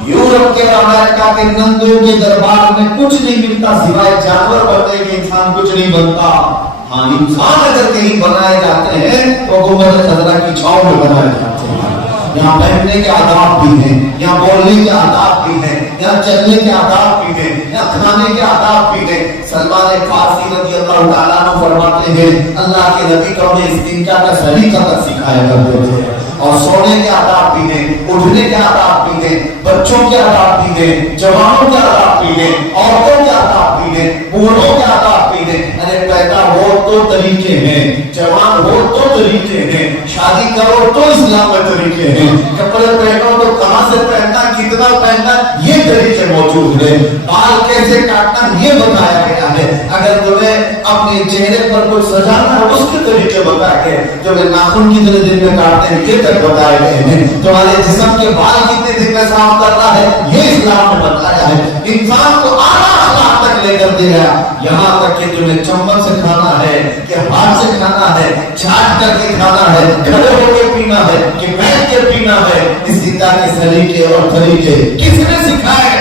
یورپ کے امریکہ کے ننگوں کے دربار میں کچھ نہیں ملتا سوائے جانور بننے کے, انسان کچھ نہیں بنتا. ہاں, انسان اگر کہیں بنائے جاتے ہیں تو گنبد خضرا کی چھاؤں میں بنائے جاتے ہیں. یہاں بیٹھنے کے آداب بھی ہیں, یہاں بولنے کے آداب بھی ہیں, یہاں چلنے کے آداب بھی ہیں, یہاں کھانے کے آداب بھی ہیں. سلمان فارسی رضی اللہ تعالیٰ عنہ فرماتے ہیں اللہ کے نبی کو ہمیں استنجا کا طریقہ تک سکھایا کرتے تھے. اور سونے کے آداب بھی ہیں, اٹھنے کے آداب بھی ہیں, بچوں کے آداب بھی ہیں, جوانوں کے آداب بھی ہیں, عورتوں کے آداب بھی ہیں, بوڑھوں کے آداب بھی ہیں. ارے پیدا ہو تو طریقے ہیں, جوان ہو تو طریقے ہیں, شادی کرو تو اسلام میں طریقے ہیں, کپڑے پہنو تو کہاں سے پہننا, کتنا پہننا, یہ طریقے موجود ہیں. بال کیسے کاٹنا یہ بتایا گیا ہے. اگر تمہیں اپنے چہرے پر کچھ سجانا ہے اس کے طریقے بتائے گئے. جو ناخن کتنے دن میں کاٹتے ہیں یہ تک بتائے گئے ہیں. تمہارے جسم کے بال کتنے دن میں صاف کرنا ہے یہ اسلام نے بتایا ہے. انسان کو اعلیٰ اخلاق تک لے کر دیا, یہاں تک کہ تمہیں چمچ سے کھانا ہے کہ ہاتھ سے کھانا ہے, چاٹ کر کے کھانا ہے, کھڑے ہو کے پینا ہے کہ بیٹھ کے پینا ہے. اس زندہ کے سلیقے اور طریقے کس نے سکھائے؟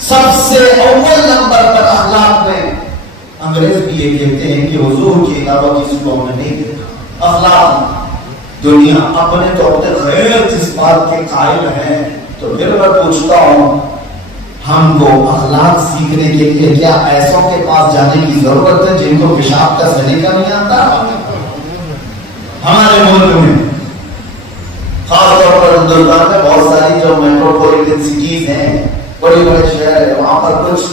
سب سے اول نمبر پر اخلاق میں انگریز بھی یہ کہتے ہیں کہ حضور کے علاوہ کسی کو ہم نے نہیں دیکھا. اخلاق دنیا اپنے تو اپنے غیر جس بات کے قائل ہیں. تو پھر میں پوچھتا ہوں ہم کو اخلاق سیکھنے کے لیے کیا ایسوں کے پاس جانے کی ضرورت ہے جن کو پیشاب کا سلیقہ نہیں آتا؟ ہمارے ملک میں خاص طور پر ہندوستان میں بہت ساری جو میٹروپولیٹن سٹیز ہیں، بڑے بڑے شہر ہیں، وہاں پر کچھ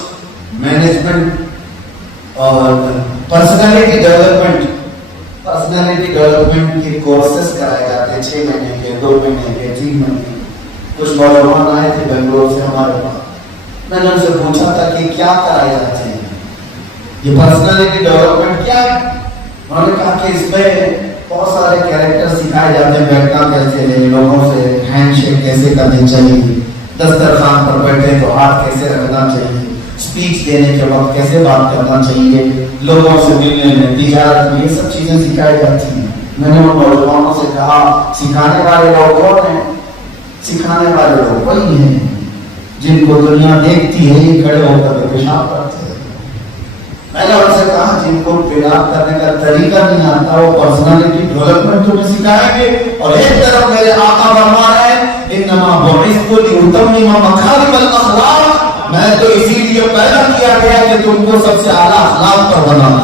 مینجمنٹ اور پرسنالٹی ڈیولپمنٹ کے کورسز کرائے جاتے ہیں، 6 مہینے کے، 2 مہینے کے، 3 مہینے کے. کچھ نوجوان آئے تھے بنگلور سے ہمارے پاس. میں نے ان سے پوچھا تھا کہ کیا کرائے جاتے ہیں، یہ پرسنالٹی ڈیولپمنٹ کیا ہے؟ انہوں نے کہا کہ اس میں بہت سارے کیریکٹر سکھائے جاتے ہیں، بیٹھنا کیسے ہے، لوگوں سے ہینڈ شیک کیسے کرنی چاہیے، دسترخوان پر بیٹھے تو ہاتھ کیسے رکھنا چاہیے، اسپیچ دینے کے وقت کیسے بات کرنا چاہیے، لوگوں سے ملنے میں، تجارت میں، یہ سب چیزیں سکھائی جاتی ہیں. میں نے ان نوجوانوں سے کہا سکھانے والے لوگ کون ہیں؟ سکھانے والے لوگ وہی ہیں جن کو دنیا دیکھتی ہے یہ کھڑے ہو کر پیشاب کرتے ہیں. میں نے ان سے کہا جن کو پیشاب کرنے کا طریقہ نہیں آتا وہ پرسنالٹی ڈیولپمنٹ تمہیں سکھائیں گے. اور ایک طرف میرے آقا فرما رہے ہیں انما بعثت لاتمم مکارم الاخلاق، میں تو اسی لیے پیدا کیا گیا کہ تم کو سب سے اعلیٰ اخلاق پر بناؤں.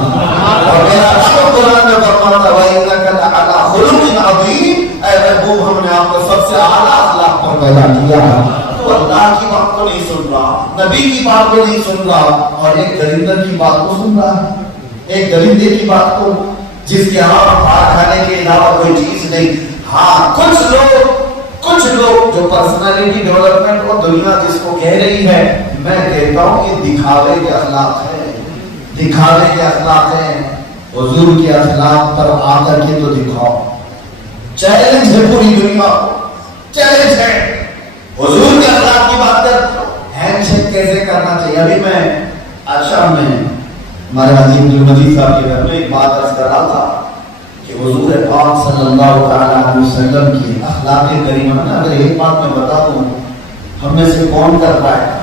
اور میرا رب قرآن میں فرماتا ہے وَإِنَّكَ لَعَلَىٰ خُلُقٍ عَظِيمٍ، اے محبوب ہم نے آپ کو سب سے اعلیٰ اخلاق پر پیدا کیا ہے. تو اللہ کی بات کو نہیں سن رہا، نبی کی بات کو نہیں سن رہا، اور ایک درندر کی بات کو سن رہا ہے، ایک درندے کی بات کو جس کے ہاں بھار کھانے کے علاوہ کوئی چیز نہیں. ہاں کچھ لوگ جو پرسنالٹی ڈیولپمنٹ اور دنیا جس کو کہہ رہی ہے، میں کہتا ہوں یہ دکھاوے کے اخلاق ہے، دکھاوے کے اخلاق ہیں. حضور کے اخلاق پر آ کر کے تو دکھاؤ. چیلنج ہے پوری دنیا کو، چیلنج ہے. حضور کے اخلاق کی بات کر، ہینڈ شیک کیسے کرنا چاہیے. ابھی میں آشام میں ہمارے حاجی عبدالمجید صاحب کے گھر میں ایک بات عرض کر رہا تھا کہ حضور پاک صلی اللہ تعالیٰ علیہ وسلم کی اخلاق کریمہ میں اگر ایک بات میں بتا دوں، ہم میں سے کون کر رہا ہے؟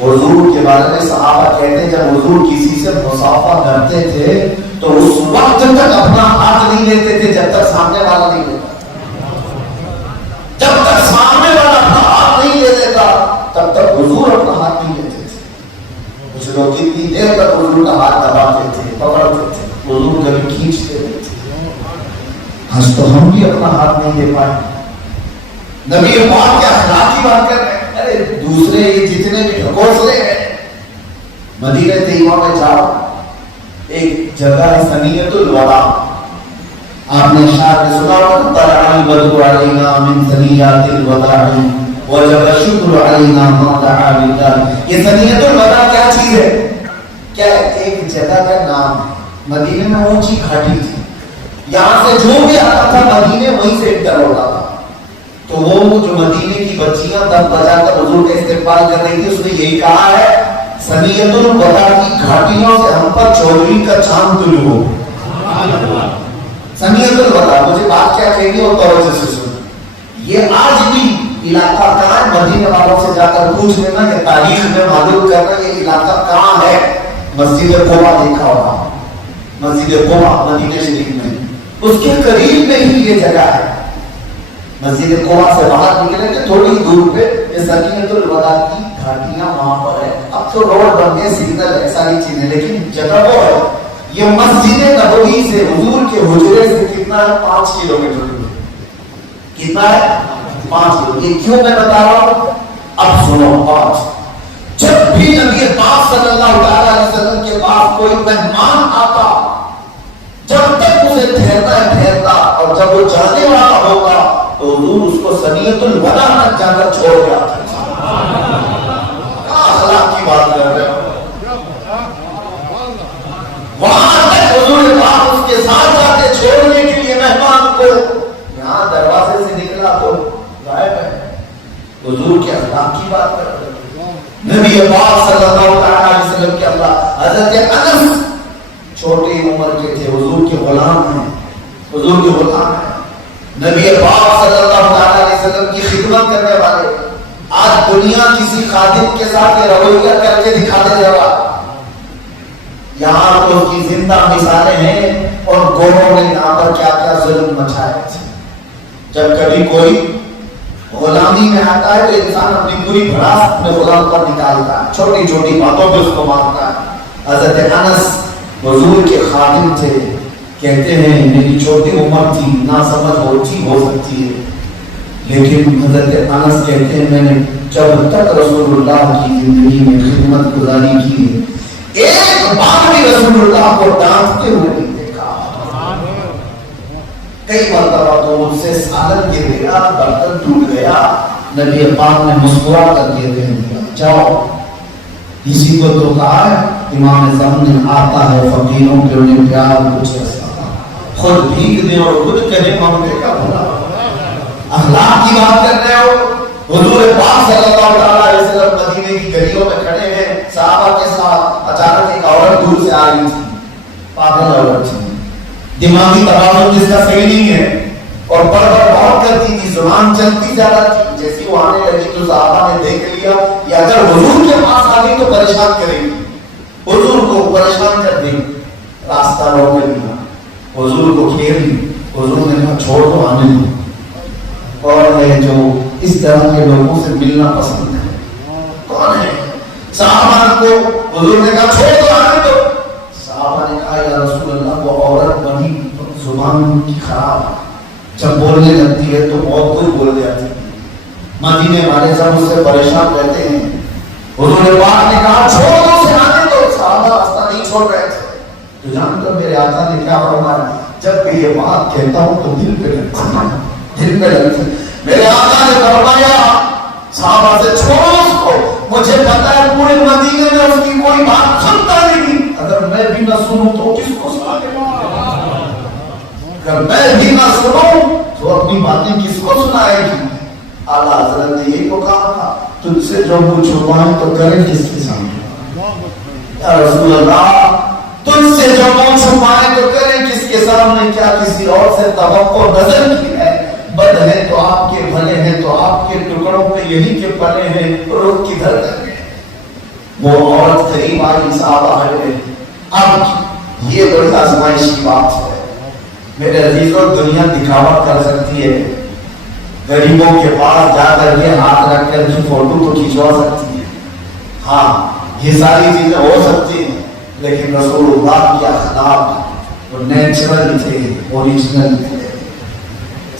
حضور کے بارے میں صحابہ کہتے ہیں جب حضور کسی سے مصافحہ کرتے تھے تو اس وقت تک اپنا ہاتھ نہیں لیتے تھے جب تک سامنے والا نہیں لیتا. جب تک سامنے والا اپنا ہاتھ نہیں لے لیتا تب تک حضور اپنا ہاتھ نہیں لیتے تھے. کچھ لوگ کتنی دیر تک حضور کا ہاتھ دباتے تھے، پکڑتے تھے، حضور کبھی کھینچتے تھے. آج تو ہم بھی اپنا ہاتھ نہیں لے پائے. نبی پاک کے اخلاق کی بات کر رہے ہیں. ارے دوسرے یہ جتنے بھی ڈھکوسلے ہیں، مدینہ طیبہ میں جاؤ، ایک جگہ ہے ثنیۃ الوداع. آپ نے شاعر نے سنا ہوگا طلع البدر علینا من ثنیات الوداع وجب الشکر علینا ما دعا للہ. یہ ثنیۃ الوداع کیا چیز ہے؟ کیا ایک جگہ کا نام ہے. مدینے میں اونچی گھاٹی تھی، یہاں سے جو بھی آتا تھا مدینے وہیں سے انٹر ہوتا تھا. تو وہ جو مدینے کی بچیاں تب بجا کر حضور کا استقبال کر رہی تھی، اس نے یہی کہا ہے ثنیۃ الوداع کی گھاٹیوں سے ہم پر چودھری کا چاند طلوع ہو. ثنیۃ الوداع مجھے بات کیا کہیں گے اور توجہ سے سن. یہ آج بھی علاقہ کہاں ہے؟ مدینے والوں سے جا کر پوچھ لینا کہ تاریخ میں معلوم کرنا یہ علاقہ کہاں ہے. مسجد قباء دیکھا ہوگا، مسجد قباء مدینہ شریف میں، اس کے قریب میں ہی یہ جگہ ہے. مسجد قباء سے باہر نکلے کہ تھوڑی دور پہ یہ ثنیۃ الوداع کی گھاٹیاں وہاں پر ہے. اب تو روڈ بن گئے، سگنل ہے، ساری چیزیں، لیکن جگہ وہ ہے. یہ مسجد نبوی سے حضور کے حجرے سے کتنا ہے؟ 5 کلومیٹر. کتنا ہے؟ 5 کلومیٹر. یہ کیوں میں بتا رہا ہوں؟ اب سنو. 5 جب بھی نبی پاک صلی اللہ تعالی علیہ وسلم کے پاس کوئی مہمان آتا، جب تک اسے ٹھہرتا اور جب وہ جانے والا ہوگا تو حضور اس کو ثنیۃ الوداع تک جا کر چھوڑ کے آتا تھا. اخلاق کی بات کر رہے ہیں. وہاں تک حضور پاک اس کے ساتھ جاتے چھوڑنے کے لیے مہمان کو. یہاں دروازے سے نکلا تو غائب ہے. حضور کے اخلاق کی بات کر رہے ہیں. نبی پاک صلی اللہ علیہ وسلم کے اللہ حضرت انس چھوٹی عمر کے تھے، حضور کے غلام ہیں، حضور کے غلام ہیں. نبی پاک صلی اللہ علیہ وسلم کی خدمت کرنے والے. آج دنیا کسی خادم کے ساتھ یہ رویہ کر کے دکھا دے رہا، یہاں تو اس کی زندہ مثالیں ہیں، اور گوروں نے یہاں پر کیا کیا ظلم مچائے تھے۔ جب کبھی کوئی غلامی میں آتا ہے تو انسان اپنی پوری بھڑاس اپنے غلام پر نکالتا ہے، چھوٹی چھوٹی باتوں پہ اس کو مارتا ہے۔ حضرت انس حضور کے خادم تھے، کہتے ہیں میری چھوٹی عمر تھی، نہ سمجھ ہوتی ہو سکتی ہے، لیکن حضرت انس کہتے ہیں میں نے جب تک رسول اللہ کی زندگی میں خدمت گزاری کی ہے، ایک بار بھی رسول اللہ کو ڈانٹتے ہوئے نہیں دیکھا۔ کئی مرتبہ تو مجھ سے سالن گر گیا، برتن ٹوٹ گیا، نبی پاک نے مسکرا کر کے کہہ دیا جاؤ، اسی کو تو کہا ہے امام زمان آتا ہے فقیروں کے انہیں پیار کچھ ایسا، خود بھیگ دیں اور خود کہے مانگنے کا بھلا۔ اخلاق کی بات کر رہے ہو، حضور پاک صلی اللہ علیہ وسلم مدینے کی گلیوں میں کھڑے ہیں صحابہ کے ساتھ، اچانک ایک عورت دور سے آ رہی تھی، پاگل عورت تھی، دماغی توازن جس کا صحیح نہیں ہے، اور بڑبڑ بہت کرتی تھی، زبان چلتی زیادہ تھی، جیسی وہ آنے لگی تو صحابہ نے دیکھ لیا یا اگر حضور کے پاس آ گئی تو پریشان کرے گی، حضور کو پریشان کر دیں، راستہ روک لیا، حضور کو گھیر لی، حضور نے کہا چھوڑ دو آنے دو۔ کون ہے جو اس طرح کے لوگوں سے ملنا پسند ہے؟ کون ہے؟ صحابہ کو حضور نے کہا چھوڑ دو آنے دو، صحابہ نے کہا یا رسول اللہ وہ عورت بڑی زبان کی خراب، جب بولنے لگتی ہے تو بہت کچھ بول جاتی ہے، مدینے والے سب اس سے پریشان رہتے ہیں۔ حضور پاک نے کہا چھوڑ دو اسے آنے دو، صحابہ راستہ نہیں چھوڑ رہے تھے۔ تو جان کر میرے آقا نے کیا فرمایا، جب بھی یہ بات کہتا ہوں تو دل پہ لگتا ہے، دل پہ لگتا ہے۔ میرے آقا نے فرمایا صحابہ سے چھوڑو اس کو، مجھے پتا ہے پورے مدینے میں اس کی کوئی بات سنتا نہیں، اگر میں بھی نہ سنوں تو کس کو سنا دے گا؟ اگر میں بھی نہ سنوں تو اپنی باتیں کس کو سنائے گی؟ اعلیٰ حضرت نے یہی تو کہا تھا تجھ سے جو منہ چھپائیں تو کریں کس کے سامنے؟ یا رسول اللہ تجھ سے جو منہ چھپائیں تو کریں کس کے سامنے؟ کیا کسی اور سے توقع نظر کی ہے؟ بد ہے تو آپ کے بھلے ہیں تو آپ کے ٹکڑوں پہ یہی کے پلے ہیں، روک کدھر تک ہے؟ وہ عورت قریب آئی، صحابہ ہٹے۔ اب یہ بڑی آزمائش کی بات ہے میرے عزیزوں، دنیا دکھاوا کر سکتی ہے، غریبوں کے پاس جا کر کے ہاتھ رکھ کر کی فوٹو کو کھینچوا سکتی ہے، ہاں یہ ساری چیزیں ہو سکتی ہیں، لیکن رسول اللہ کے اخلاق وہ نیچرل تھے، اوریجنل تھے۔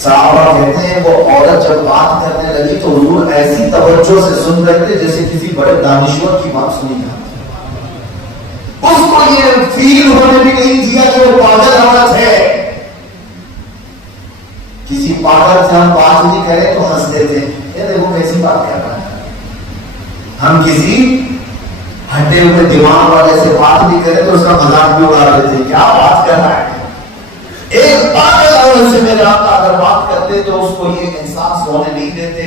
صحابہ کہتے ہیں وہ عورت جب بات کرنے لگی تو حضور ایسی توجہ سے سن رہے تھے جیسے کسی بڑے دانشور کی بات سنی جاتی۔ اس کو یہ فیل ہونے بھی نہیں دیا کہ وہ پاگل عورت ہے۔ کسی پاگل سے ہم بات نہیں کریں تو ہنس دیتے ہیں، یہ دیکھو کیسی بات کر رہا ہے۔ ہم کسی ہٹے ہوئے دماغ والے سے بات نہیں کریں تو اس کا مذاق بھی اڑا دیتے ہیں، کیا بات کر رہا ہے۔ ایک پاگل عورت سے میرے آقا اگر بات کرتے تو اس کو یہ احساس ہونے نہیں دیتے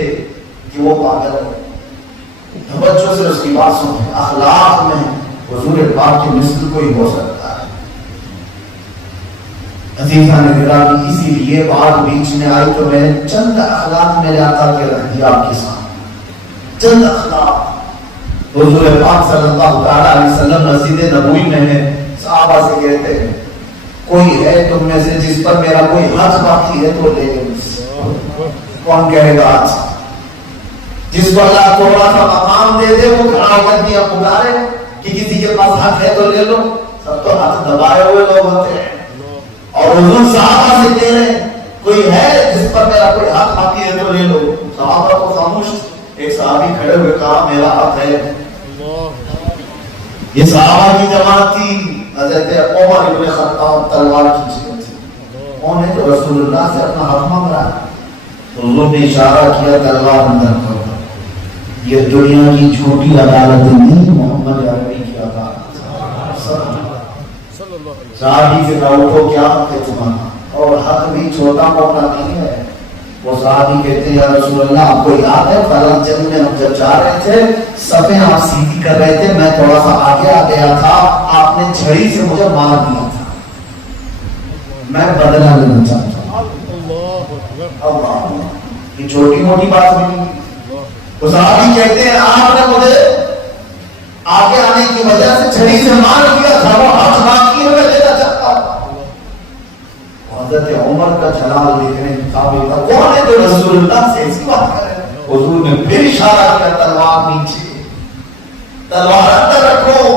کہ وہ پاگل ہے، توجہ سے اس کی بات سنیں۔ اخلاق میں حضور پاک کے مثل کوئی ہو سکتا ہے؟ عزیزان گرامی، اسی لیے بات بیچ میں آئی تو میں نے چند اخلاق میرے آقا کے رکھ دیا آپ کے سامنے، چند اخلاق۔ حضور پاک صلی اللہ تعالیٰ علیہ وسلم مسجد نبوی میں ہے، صحابہ سے کہتے ہیں کوئی ہے تم میں سے جس پر میرا کوئی حق باقی ہے تو لے لے مجھ سے۔ کون کہے گا آج؟ جس کو اللہ تھوڑا سا مقام دے دے وہ کھڑا ہو کر دیا پکارے کہ کسی کے پاس حق ہے تو لے لو، سب تو ہاتھ دبائے ہوئے لوگ ہوتے ہیں۔ اور حضور صحابہ سے کہہ رہے کوئی ہے جس پر میرا کوئی حق باقی ہے تو لے لو، صحابہ کو خاموش۔ ایک صحابی کھڑے ہوئے کہا میرا حق ہے۔ یہ صحابہ کی جماعت تھی، حضرت عمر ابن خطاب تلوار کھینچے تھے، انہوں نے تو رسول اللہ سے اپنا حق مانگ رہا ہے، حضور نے اشارہ کیا تلوار اندر کرو۔ یہ دنیا کی چھوٹی عدالت نہیں، محمد عربی کی عدالت۔ صحابی سے کہا تو کیا حق ہے تمہارا؟ اور حق بھی چھوٹا موٹا نہیں ہے۔ وہ صحابی کہتے ہیں یا رسول اللہ آپ کو یاد ہے فلاں جنگ میں ہم جب جا رہے تھے صفیں آپ سیدھی کر رہے تھے، میں تھوڑا سا آگے آ گیا تھا، آپ نے چھڑی سے مجھے مار دیا تھا، میں بدلہ لینا چاہتا ہوں۔ اللہ، یہ چھوٹی موٹی بات نہیں، وہ صحابی کہتے ہیں آپ نے مجھے آگے آنے کی وجہ سے چھڑی سے مار دیا تھا، وہ ہاتھ باقی ہے میں لینا چاہتا ہوں۔ حضرت عمر کا جلال دیکھنے کے قابل تھا، کون ہے جو رسول اللہ سے ایسی بات کرے؟ حضور نے پھر اشارہ کیا تلوار نیچے، تلوار اندر رکھو۔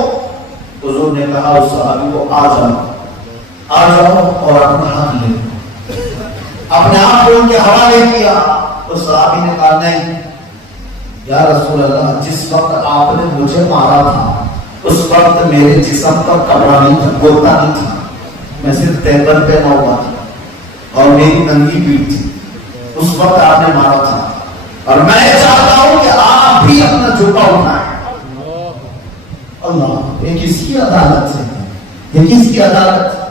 حضور نے کہا اس صحابی کو آ جاؤ اور اپنا ہاتھ لے لو، اپنے آپ کو ان کے حوالے کیا۔ اس صحابی نے کہا نہیں یا رسول اللہ، جس وقت آپ نے مجھے مارا تھا اس وقت میرے جسم کا کپڑا نہیں تھا، گوتا نہیں تھا، میں صرف ٹیبل پہ نہ ہوا تھا اور میری ننگی پیٹ تھی، اس وقت آپ نے مارا تھا، اور میں چاہتا ہوں کہ آپ بھی اپنا جھکا اٹھائیں۔ اللہ، یہ کس کی عدالت ہے؟ یہ کس کی عدالت؟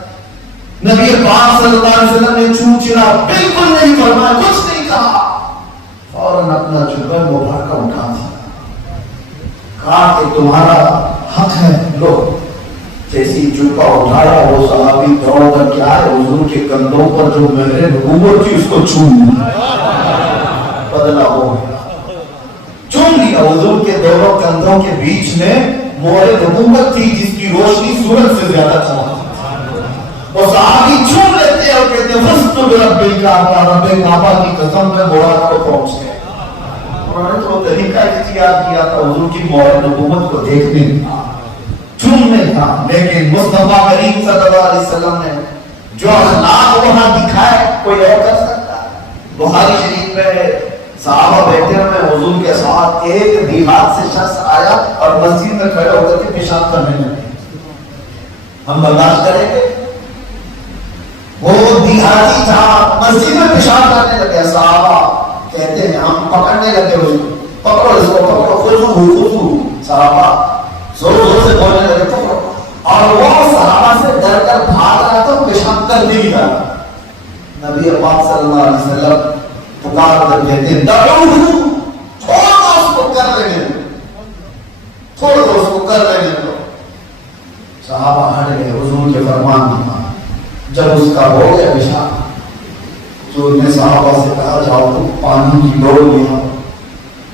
نبی پاک صلی اللہ علیہ وسلم نے چونچرا بالکل نہیں فرمایا، کچھ نہیں کہا، فوراً اپنا جھکا مبارک کا اٹھا دیا، کہا کہ تمہارا حق ہے، لو۔ جیسی جھکا اٹھایا وہ صحابی دوڑ کر کے آئے، حضور کے کندھوں پر جو مہر نبوت تھی اس کو چوم بدلا ہو گیا، چوم لیا۔ حضور کے دونوں کندھوں کے بیچ میں مہر نبوت تھی جس کی روشنی سورج سے زیادہ چمکتی تھی۔ وہ صحابی چوم لیتے اور کہتے فسٹ برب الکعبہ، رب کعبہ کی قسم میں مراد کو پہنچ گئے۔ انہوں نے تو طریقہ اختیار کیا تھا حضور کی مہر نبوت کو دیکھنے کا، چومنے کا، لیکن مصطفیٰ کریم صلی اللہ علیہ وسلم نے جو اخلاق وہاں دکھائے کوئی اور کر سکتا ہے؟ بخاری شریف میں صحابہ بیٹھے ہوئے حضور کے ساتھ ایک دیہات سے شخص آیا اور مسجد میں کھڑے ہو کر کے پیشاب کرنے لگے، ہم برداشت کریں گے؟ وہ دیہاتی تھا، مسجد میں پیشاب کرنے لگے، صحابہ کہتے ہیں ہم پکڑنے لگے، اس کو پکڑو، اس کو پکڑو، خذو، صحابہ زور زور سے بولنے لگے پکڑو، اور وہ صحابہ سے ڈر کر بھاگ رہا تھا، پیشاب کر بھی رہا۔ نبی پاک صلی اللہ علیہ وسلم پکار کر کہتے ہیں دعوہ، چھوڑ دو اس کو، کر لینے دو، چھوڑ دو اس کو، کر لینے دو۔ صحابہ ہٹ گئے، حضور کے فرمان کی مانا۔ جب اس کا ہو گیا پیشاب تو نے صحابہ سے کہا جاؤ تو پانی کی ڈول لے آؤ،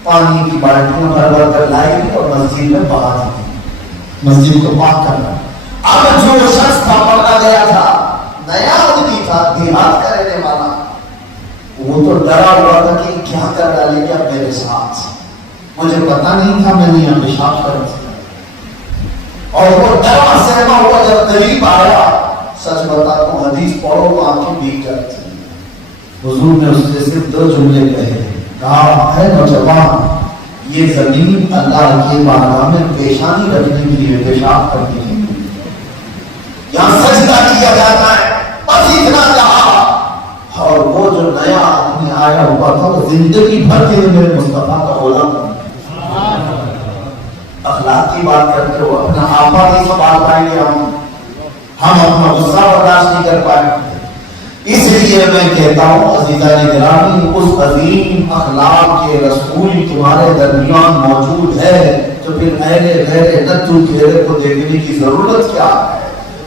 پانی کی بالٹیاں بھر بھر کر لائے گی اور مسجد میں بہا دی، مسجد کو پاک کرنا۔ اب جو شخص تھا پکڑا گیا تھا، نیا آدمی تھا، دیہات کا رہنے والا، وہ تو ڈرا ہوا تھا کہ کیا کر ڈالے گا میرے ساتھ، مجھے پتا نہیں تھا میں نے یہاں پیشاب کر دیا، اور وہ ڈرا سہما ہوا جب قریب آیا، سچ بتا تو حدیث پڑھو تو آنکھیں بھیگ جاتی ہیں۔ حضور نے اس سے صرف دو جملے کہے، کہا ہے نوجوان، یہ زمین اللہ کے بارگاہ میں پیشانی رکھنے کے لیے، پیشاب کرنے کے لیے یہاں سجدہ کیا جاتا ہے، بس اتنا کہا۔ اور وہ جو نیا آدمی آیا ہوا تھا وہ زندگی بھر کے لیے میرے مصطفیٰ کا غلام بن گیا۔ اخلاق کی بات کرتے ہو، اپنا آپا نہیں سنبھال پائیں گے ہم اپنا غصہ برداشت نہیں کر پائیں گے۔ اس لیے میں کہتا ہوں عزیزان گرامی، اس عظیم اخلاق کے رسول تمہارے درمیان موجود ہے تو پھر میرے غیر نتو چہرے کو دیکھنے کی ضرورت کیا ہے؟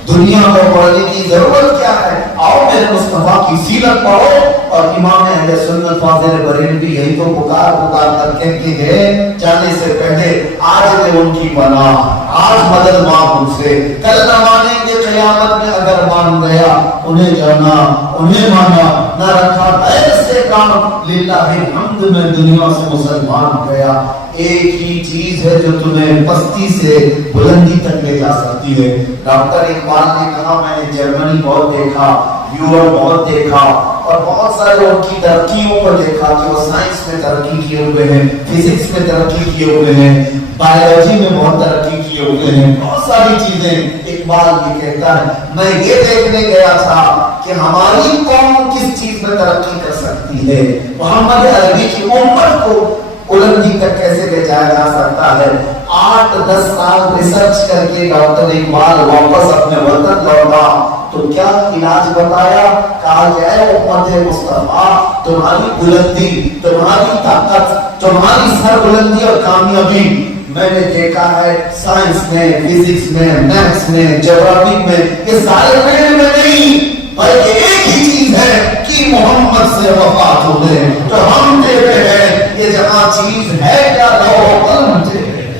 دنیا کو پڑھنے کی ضرورت کیا ہے؟ آؤ میرے مصطفیٰ کی سیرت پڑھو، اور امام اہل سنت فاضل بریلوی یہی تو پکار کر کہتے ہیں جانے سے پہلے آج میں ان کی پناہ، آج مدد مانگ ان سے، کل نہ مانیں گے قیامت میں، اگر مان گیا انہیں جانا، انہیں مانا، نہ رکھا غیر سے کام، للہ الحمد میں دنیا سے مسلمان گیا۔ ایک ہی چیز ہے جو تمہیں پستی سے بلندی تک لے جا سکتی ہے۔ ڈاکٹر اقبال نے کہا میں نے جرمنی بہت دیکھا، یورپ بہت دیکھا، اور بہت سارے ان کی ترقیوں کو دیکھا کہ وہ سائنس میں ترقی کیے ہوئے ہیں، فزکس میں ترقی کیے ہوئے ہیں، بایولوجی میں بہت ترقی کیے ہوئے ہیں، بہت ساری چیزیں۔ اقبال بھی کہتا ہے میں یہ دیکھنے گیا تھا کہ ہماری قوم کس چیز میں ترقی کر سکتی ہے، محمد عربی کی امت کو بلندی تک کیسے لے جایا جا سکتا ہے۔ 8-10 سال ریسرچ کر کے ڈاکٹر اقبال واپس اپنے وطن لوٹا تو کیا علاج بتایا؟ کہا کہ اے امت مصطفیٰ، تمہاری بلندی، تمہاری طاقت، تمہاری سر بلندی اور کامیابی میں نے دیکھا ہے سائنس میں، فزکس میں، میتھس میں، جغرافی میں، یہ سارے فیلڈ میں نہیں، بلکہ ایک ہی چیز ہے کہ اسی محمد سے وفا تمہیں جو ہم دیتے ہیں، یہ جہاں چیز ہے کیا لو قلم تیرے،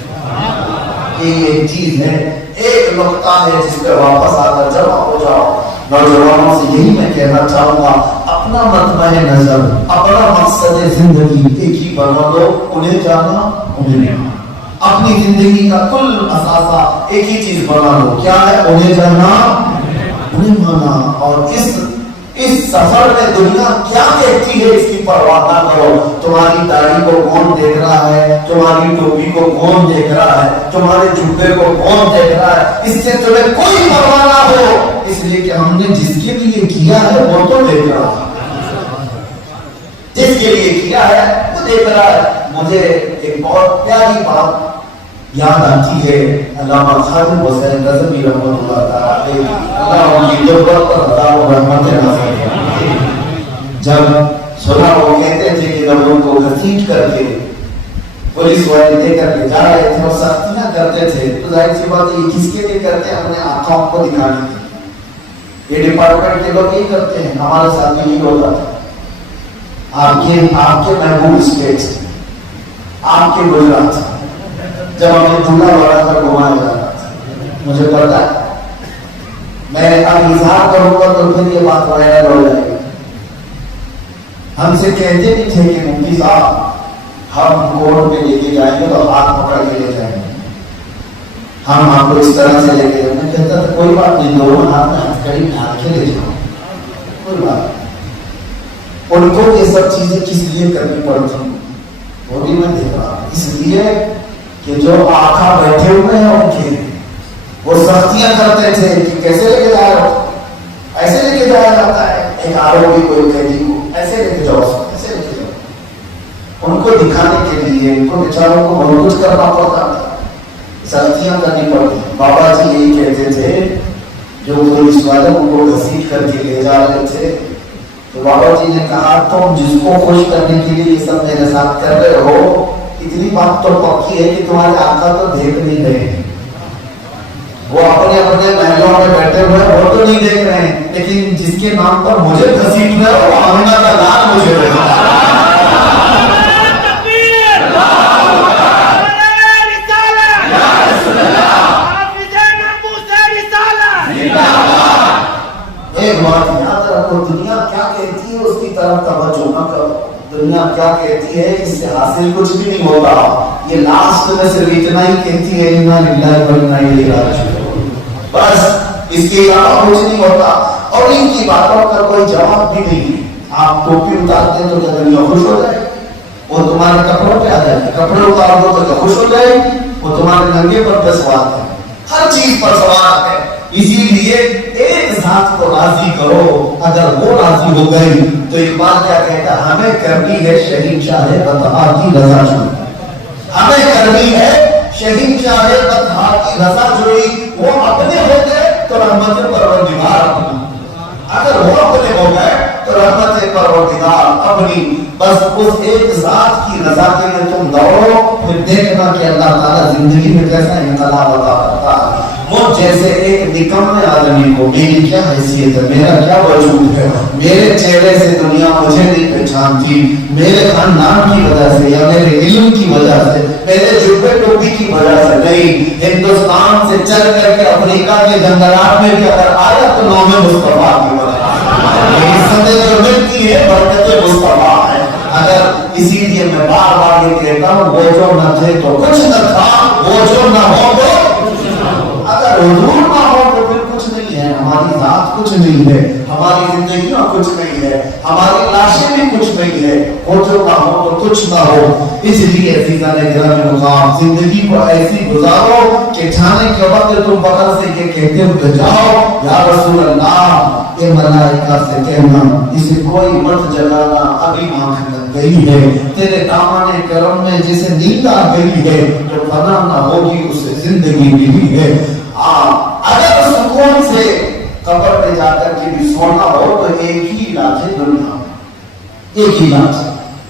یہ ایک چیز ہے، ایک نقطہ ہے جس پہ واپس آ کر جمع ہو جاؤ۔ نوجوانوں سے یہی میں کہنا چاہوں گا، اپنا مطمع نظر، اپنا مقصد زندگی ایک ہی بنا دو، انہیں جانا انہیں جانا۔ اپنی زندگی کا کل اثاثہ ایک ہی چیز بنا لو، کیا ہے؟ انہیں جانا انہیں مانا۔ اور اس سفر میں دنیا کیا کہتی ہے اس کی پرواہ نہ کرو۔ تمہاری داڑھی کو کون دیکھ رہا ہے، تمہاری ٹوپی کو کون دیکھ رہا ہے، تمہارے جبے کو کون دیکھ رہا ہے، اس سے تمہیں کوئی پرواہ نہ ہو، اس لیے کہ ہم نے جس کے لیے کیا ہے وہ تو دیکھ رہا ہے، جس کے لیے کیا ہے وہ دیکھ رہا ہے۔ مجھے ایک بہت پیاری بات یاد آتی ہے، علامہ خالد حسین رضوی رحمۃ اللہ تعالی علیہ، اللہ ان کی قربت پر عطا و رحمت نازل فرمائے۔ جب سنا وہ کہتے تھے کہ جب ان کو گھسیٹ کر کے پولیس والے لے کر کے جا رہے تھے اور سختیاں کرتے تھے، تو ظاہر سی بات ہے یہ کس کے لیے کرتے ہیں؟ اپنے آنکھوں کو دکھانے کے لیے۔ یہ ڈپارٹمنٹ کے لوگ یہی کرتے ہیں، ہمارے ساتھ بھی یہی ہوتا تھا۔ آپ کے محبوب اسٹیٹ سے، آپ کے گجرات سے جب ہمیں دھولا بڑا کر گھمایا جا رہا تھا، مجھے پتا ہے میں اب اظہار کروں گا تو پھر یہ بات وائرل ہو جائے گی۔ ہم سے کہتے نہیں تھے کہ مفتی صاحب ہم کورٹ پہ لے کے جائیں گے تو ہاتھ پکڑ کے لے جائیں گے، ہم آپ کو اس طرح سے لے کے جائیں گے۔ میں کہتا تھا کوئی بات نہیں، دونوں ہاتھ میں ہتھکڑی ڈال کے لے جاؤ، کوئی بات نہیں۔ ان کو یہ سب چیزیں کس لیے کرنی پڑتی وہ بھی میں دیکھ رہا ہوں، اس لیے کہ جو آقا بیٹھے ہوئے ہیں ان کے وہ سختیاں کرتے تھے کہ کیسے لے کے جایا جاتا، ایسے لے کے جایا جاتا ہے ایک آروپی کو، ایک قیدی کو، ایسے لے کے جاؤ، ایسے لے کے جاؤ۔ ان کو دکھانے کے لیے ان کو بیچاروں کو بہت کچھ کرنا پڑتا تھا، سختیاں کرنی پڑتی۔ بابا جی یہی کہتے تھے، جو پولیس والے ان کو گھسیٹ کر کے لے جا رہے تھے، تو بابا جی نے کہا تم جس کو خوش کرنے کے لیے یہ سب میرے ساتھ کر رہے ہو، اتنی بات تو پکی ہے کہ تمہارے آقا تو دیکھ نہیں رہے ہیں، وہ اپنے محلوں میں بیٹھے ہوئے وہ تو نہیں دیکھ رہے ہیں، لیکن جس کے نام پر مجھے گھسیٹ رہے ہو وہ آمنہ کا لال مجھے دیکھ رہا ہے۔ ایک بات یاد رکھو، دنیا کیا کہتی ہے اس کی طرف توجہ نہ کرو۔ دنیا کیا کہتی ہے اس سے حاصل کچھ بھی نہیں ہوتا، یہ لاسٹ میں صرف اتنا ہی کہتی ہے انا للہ و انا الیہ راجعون، بس اس کے علاوہ کچھ نہیں ہوتا۔ اور ان کی باتوں کا کوئی جواب بھی نہیں ہے۔ آپ ٹوپی اتارتے تو کیا دنیا خوش ہو جائے؟ وہ تمہارے کپڑوں پہ آ جائے گی، کپڑے اتار دو تو کیا خوش ہو جائے گی؟ وہ تمہارے ننگے پر پہ سوار ہے، ہر چیز پر سوار ہے۔ اسی لیے ایک ذات کو راضی کرو، اگر وہ راضی ہو گئی تو اقبال کیا کہتا ہے، ہمیں کرنی ہے شہنشاہ بطحا کی رضا جوئی، ہمیں کرنی ہے شہنشاہ بطحا کی رضا جوئی۔ وہ اپنے ہو گئے تو رحمت پروردگار اپنی، اگر وہ اپنے ہو گئے تو رحمت پروردگار اپنی۔ بس اس ایک ذات کی رضا کے لیے تم دوڑو، پھر دیکھنا کہ اللہ تعالیٰ زندگی میں کیسا انقلاب عطا کرتا ہے۔ وہ جیسے ایک نکمے آدمی کو میری کیا حیثیت ہے، میرا کیا وجود ہے، میرے چہرے سے دنیا مجھے نہیں پہچانتی، میرے خاندان کی وجہ سے یا میرے علم کی وجہ سے، میرے جبے ٹوپی کی وجہ سے نہیں، ہندوستان سے چل کر کے افریقہ کے جنگلات میں بھی اگر آیا تو نام مصطفیٰ کی وجہ سے عزت جو ملتی ہے برکت مصطفیٰ ہے۔ اگر اسی لیے میں بار بار یہ کہتا ہوں، وہ جو نہ تھے تو کچھ نہ تھا، وہ جو نہ ہو تو اگر حضور نہ ہو تو پھر کچھ نہیں ہے، ہماری ذات کچھ نہیں ہے، ہماری زندگیاں کچھ نہیں ہے، ہماری لاشیں بھی کچھ نہیں ہے۔ وہ جو نہ ہو تو کچھ نہ ہو۔ اس لیے عزیزان گرامی مقام، زندگی کو ایسی گزارو کہ جانے کے وقت تم بغل سے یہ کہتے ہوئے جاؤ، یا رسول اللہ اے ملائکہ سے کہنا اسے کوئی مت جلانا، ابھی آنکھ لگ گئی ہے، تیرے دامن کرم میں جسے نیند آ گئی ہے، جو فنا نہ ہوگی اسے زندگی ملی ہے۔ اگر سکون سے قبر پہ جا کر کے بھی سونا ہو تو ایک ہی علاج ہے دنیا میں، ایک ہی علاج۔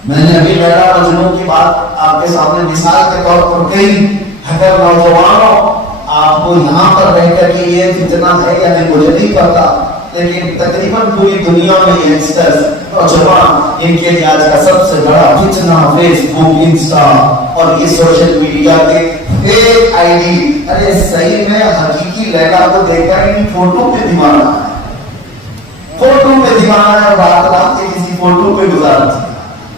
میں نے ابھی لیلا مجنون کی بات آپ کے سامنے مثال کے طور پر کہی۔ اگر نوجوانوں آپ کو یہاں پر رہ کر کے یہ فتنہ ہے یا نہیں مجھے نہیں پتا، لیکن تقریباً پوری دنیا میں یگسٹرز اور جوان ان کے لیے آج کا سب سے بڑا فتنہ فیس بک، انسٹا اور یہ سوشل میڈیا کے فیک آئی ڈی. ارے صحیح میں حقیقی لیلا کو دیکھا ہی نہیں، فوٹو پہ دیوانہ ہے، فوٹو پہ دیوانہ ہے. بات رات کے کسی فوٹو پہ گزارتی،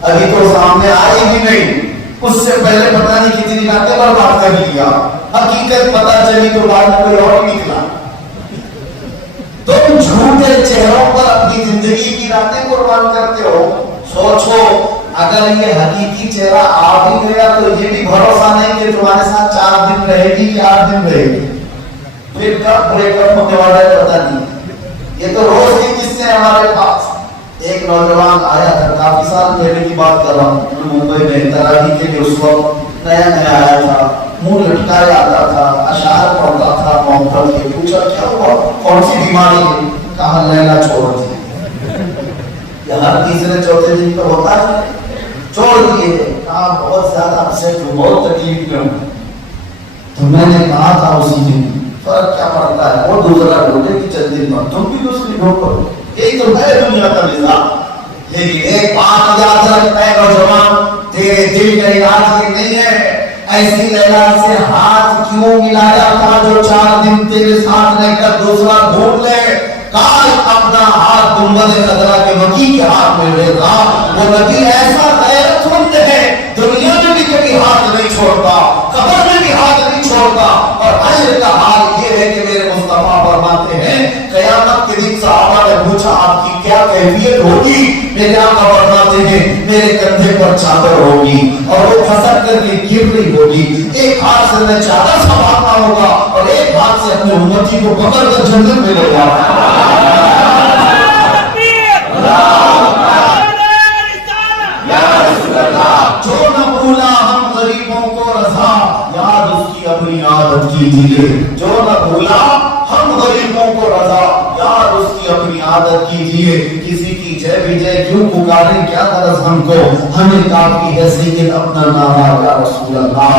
ابھی تو سامنے آئی بھی نہیں، اس سے پہلے پتہ نہیں کتنی راتیں برباد کر لیا، حقیقت پتہ چلی تو بعد میں کوئی اور نکلا. تم جھوٹے چہروں پر اپنی زندگی کی راتیں قربان کرتے ہو. سوچو اگر یہ حقیقی چہرہ آ بھی گیا تو یہ بھی بھروسہ نہیں کہ تمہارے ساتھ 4 دن رہے گی کہ 8 دن رہے گی، پھر کب بریک اپ ہونے والا ہے پتہ نہیں. یہ تو روز کی قصے ہیں ہمارے پاس. ایک نوجوان آیا تھا، کافی سال پہلے کی بات کر رہا ہوں، ممبئی میں تراویح کے لیے اس وقت نیا نیا آیا تھا، منہ لٹکائے آتا تھا، اشعار پڑھتا تھا، محبت کے پوچھا کیا ہوا، کون سی بیماری ہے، کہا لیلا چھوڑ دی. یہ ہر تیسرے چوتھے دن پر ہوتا ہے، چھوڑ دیے. کہا بہت زیادہ اپسیٹ ہوں، بہت تکلیف میں ہوں. تو میں نے کہا تھا اسی دن فرق کیا پڑتا ہے، وہ دوسرا ڈھونڈے کہ چند دن بعد تم بھی دوسری ڈھونڈو، یہی تو ہے دنیا کا مزاج. لیکن ایک بات یاد رکھتا ہے نوجوان، تیرے دل کا علاج یہ نہیں ہے ایسی لیلا سے ہاتھ کیوں ملایا تھا جو 4 دن تیرے ساتھ رہ کر دوسرا ڈھونڈ لے. کاش اپنا ہاتھ گنبد خضرا کے وکیل کے ہاتھ میں دیتا. وہ نبی ایسا غیرت مند ہے، دنیا میں بھی کبھی ہاتھ نہیں چھوڑتا، قبر میں بھی ہاتھ نہیں چھوڑتا. اور حشر کا حال یہ ہے کہ میرے مصطفیٰ فرماتے ہیں قیامت کے دن صحابہ نے پوچھا آپ کی کیا کیفیت ہوگی؟ میرے آقا فرماتے ہیں میرے کندھے پر چادر ہوگی اور وہ پھسل کر کے گر رہی ہوگی. ایک ہاتھ سے میں چادر سنبھالنا ہوگا اور ایک ہاتھ سے اپنے امتی کو پکڑ کر جنت میں لے جانا. جو نہ بھولا ہم غریبوں کو رضا، یاد اس کی اپنی عادت کیجیے. جو نہ بھولا ہم غریبوں کو رضا، یاد اس کی اپنی عادت کیجیے. کسی کی جے بھی جے کیوں پکارے، کیا غرض ہم کو، ہمیں کافی ہے سید اپنا نام یا رسول اللہ.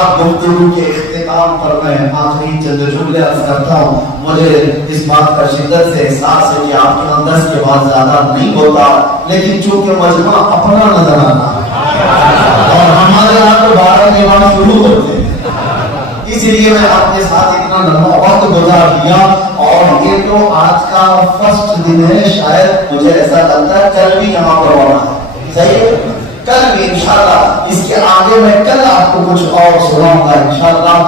اب گفتگو کے اختتام پر میں آخری چند جملے عرض کرتا ہوں. مجھے اس بات کا شدت سے احساس ہے کہ آپ کے اندر کے بعد زیادہ نہیں ہوتا، لیکن چونکہ مجمع اپنا نظر آنا اور ہمارے یہاں تو 12 کے بعد شروع ہوتے ہیں، اس لیے میں آپ کے ساتھ اتنا لمبا وقت گزار دیا. اور یہ تو آج کا فرسٹ دن ہے، شاید مجھے ایسا لگتا ہے کل بھی یہاں پر ہونا ہے. صحیح ہے، کل بھی انشاءاللہ. اس کے آگے میں کل آپ کو کچھ اور سناؤں گا انشاءاللہ،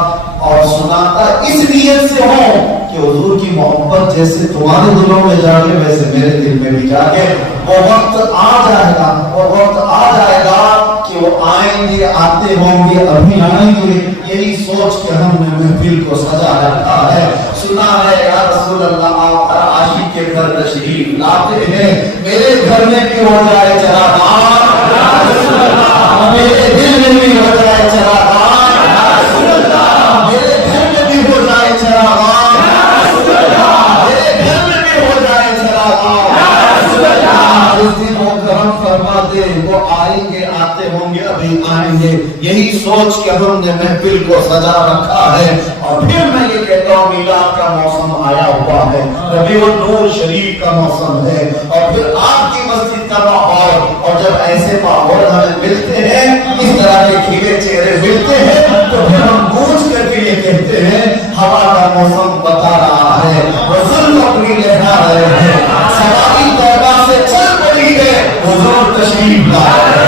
اور سناتا اس نیت سے ہوں کہ حضور کی محبت جیسے تمہارے دلوں میں جاگے ویسے میرے دل میں بھی جاگے. وہ وقت آ جائے گا، وہ وقت آ جائے گا کہ وہ آئیں گے، آتے ہوں گے، ابھی آئیں گے. یہی سوچ کے ہم نے محفل کو سجا رکھا ہے. سنا ہے یا رسول اللہ آپ ہر عاشق کے گھر تشریف لاتے ہیں، میرے گھر میں بھی ہو جائے چراغاں، میرے دل میں بھی ہو جائے چراغاں، میرے گھر میں بھی ہو جائے چراغاں، میرے گھر میں بھی ہو جائے چراغاں. اس دن وہ کرم فرما دے، وہ آئیں گے، آتے ہوں گے، ابھی آئیں گے. یہی سوچ کے ہم نے محفل کو سجا رکھا ہے. اور پھر میں یہ کہتا ہوں میلاد کا موسم آیا ہوا ہے، ربیع النور شریف کا موسم ہے، اور پھر آپ کی مسجد کا ماحول. اور جب ایسے ماحول ہمیں ملتے ہیں، اس طرح کے کھلے چہرے ملتے ہیں، تو پھر ہم گونج کر کے یہ کہتے ہیں ہوا کا موسم بتا رہا ہے، رسول اپنی لہرا رہے ہیں، سواری طیبہ سے چل پڑی ہے، حضور تشریف لائے ہیں.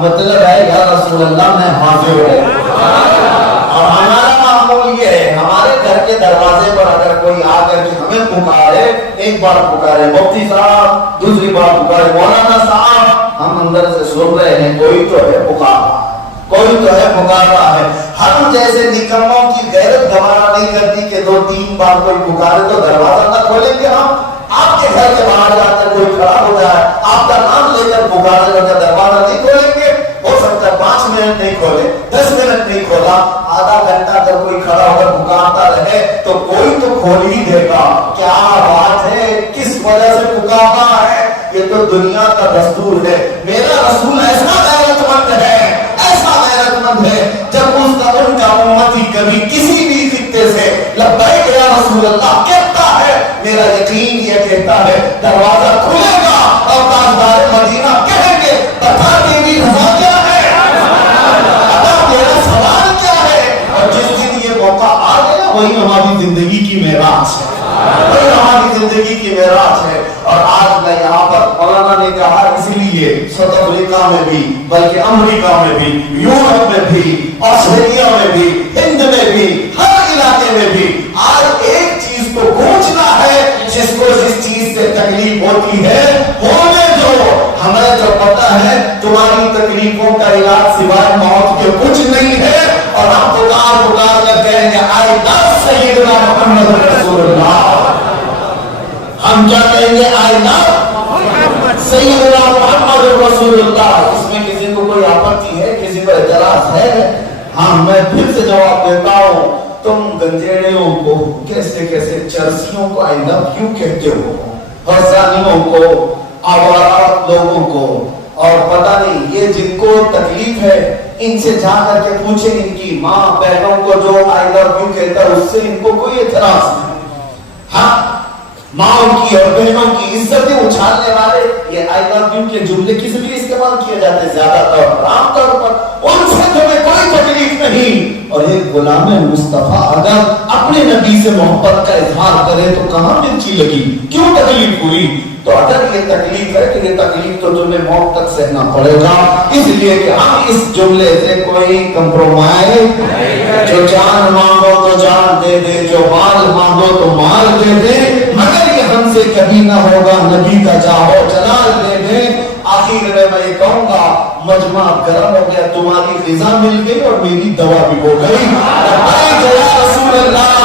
مطلب ہے یا رسول اللہ میں حاضر ہوں. اور ہمارا معمول یہ ہے، ہمارے گھر کے دروازے پر اگر کوئی آ کر کے ہمیں پکارے، ایک ایک بار پکارے مفتی صاحب، دوسری بار پکارے مولانا صاحب، ہم اندر سے سن رہے ہیں کوئی تو ہے پکار رہا ہے، کوئی تو ہے پکار رہا ہے۔ ہم جیسے نکموں کی غیرت گوارا نہیں کرتی کہ 2-3 بار کوئی پکارے تو دروازہ نہ کھولیں گے ہم۔ آپ کے گھر کے باہر جا کر کوئی کھڑا ہو جائے، آپ کا نام لے کر پکارے تو دروازہ نہیں کھولیں گے؟ ہو سکتا ہے 5 منٹ نہیں کھولے، 10 منٹ نہیں کھولا، آدھا گھنٹہ اگر کوئی کھڑا ہو کر پکارتا رہے تو کوئی تو کھول ہی دے گا۔ کیا بات ہے، کس وجہ سے پکارنا ہے؟ یہ تو دنیا کا دستور ہے۔ میرا رسول ایسا غیرت مند ہے، ایسا غیرت مند ہے، جب اس کا ان کا امتی کبھی کسی بھی خطے سے لبیک یا رسول اللہ کہتا ہے، میرا یقین یہ کہتا ہے دروازہ کھلے گا اور تاجدار مدینہ کہیں گے بتا تیری رضا کیا ہے، بتا تیرا سوال کیا ہے۔ اور جس دن یہ موقع آ گیا وہی ہماری زندگی کی معراج ہے، وہی ہماری زندگی کی معراج ہے۔ اور آج میں یہاں پر مولانا نے کہا اس لیے ساؤتھ افریقہ میں بھی، بلکہ امریکہ میں بھی، یورپ میں بھی، آسٹریلیا میں بھی، ہند میں بھی، ہر علاقے میں بھی آج ایک چیز کو گونجنا ہے، جس کو جس چیز سے تکلیف ہوتی ہے ہونے دو۔ ہمیں جو پتا ہے تمہاری تکلیفوں کا علاج سوائے موت کے کچھ نہیں ہے، اور ہم پکار پکار کر کہیں گے آئی لو سیدنا محمد رسول اللہ۔ ہم کیا کہیں گے؟ آئی لو سیدنا محمد رسول اللہ۔ اس میں کسی کو کوئی آپتی ہے، کسی کو اعتراض ہے؟ ہاں، میں پھر سے جواب دیتا ہوں، تم گنجیڑیوں کو کیسے کیسے چرسیوں کو آئی لو کیوں کہتے ہو، حسانیوں کو، آوارہ لوگوں کو، اور پتہ نہیں یہ جن کو تکلیف ہے ان سے جا کر کے پوچھیں ان کی ماں بہنوں کو جو آئی لو کیوں کہتا ہے اس سے ان کو کوئی اعتراض نہیں۔ ہاں، ماں کی اور بہنوں کی عزتیں اچھالنے والے یہ آئی لو یو کے جملے کس لیے استعمال کیے جاتے ہیں؟ زیادہ طور عام طور پر ان سے تمہیں کوئی تکلیف نہیں۔ اور ایک غلام مصطفیٰ اگر اپنے نبی سے محبت کا اظہار کرے تو کہاں مرچی لگی، کیوں تکلیف ہوئی؟ تو اگر یہ تکلیف ہے تو یہ تکلیف تو تمہیں موت تک سہنا پڑے گا، اس لیے کہ ہم اس جملے سے کوئی کمپرومائز، جو جان مانگو تو جان دے دے، جو مال مانگو تو مال دے دے، مگر یہ ہم سے کبھی نہ ہوگا نبی کا جاہو جلال دے دے۔ آخر میں یہ کہوں گا مجمع گرم ہو گیا، تمہاری غذا مل گئی اور میری دوا بھی ہو گئی۔ لبیک یا رسول اللہ،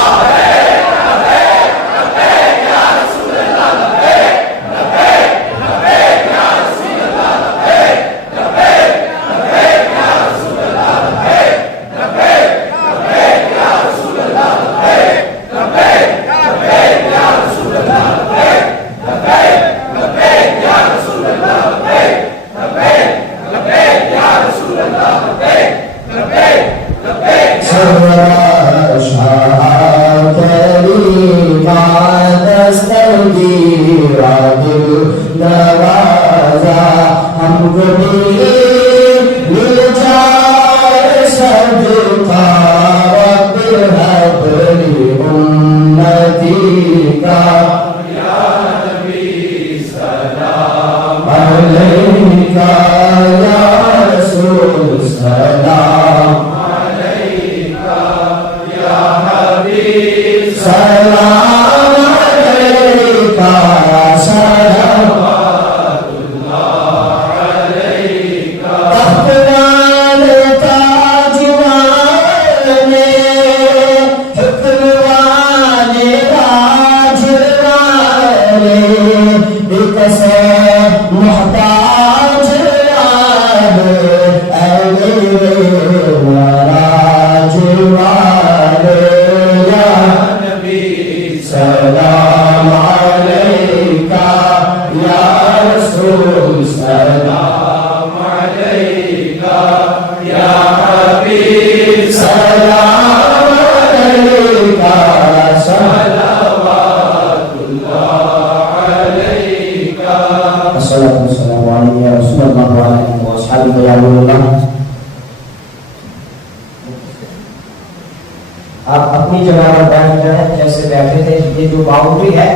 آپ اپنی جگہ پر بیٹھ جائیں جیسے بیٹھے تھے، یہ جو باؤنڈری ہے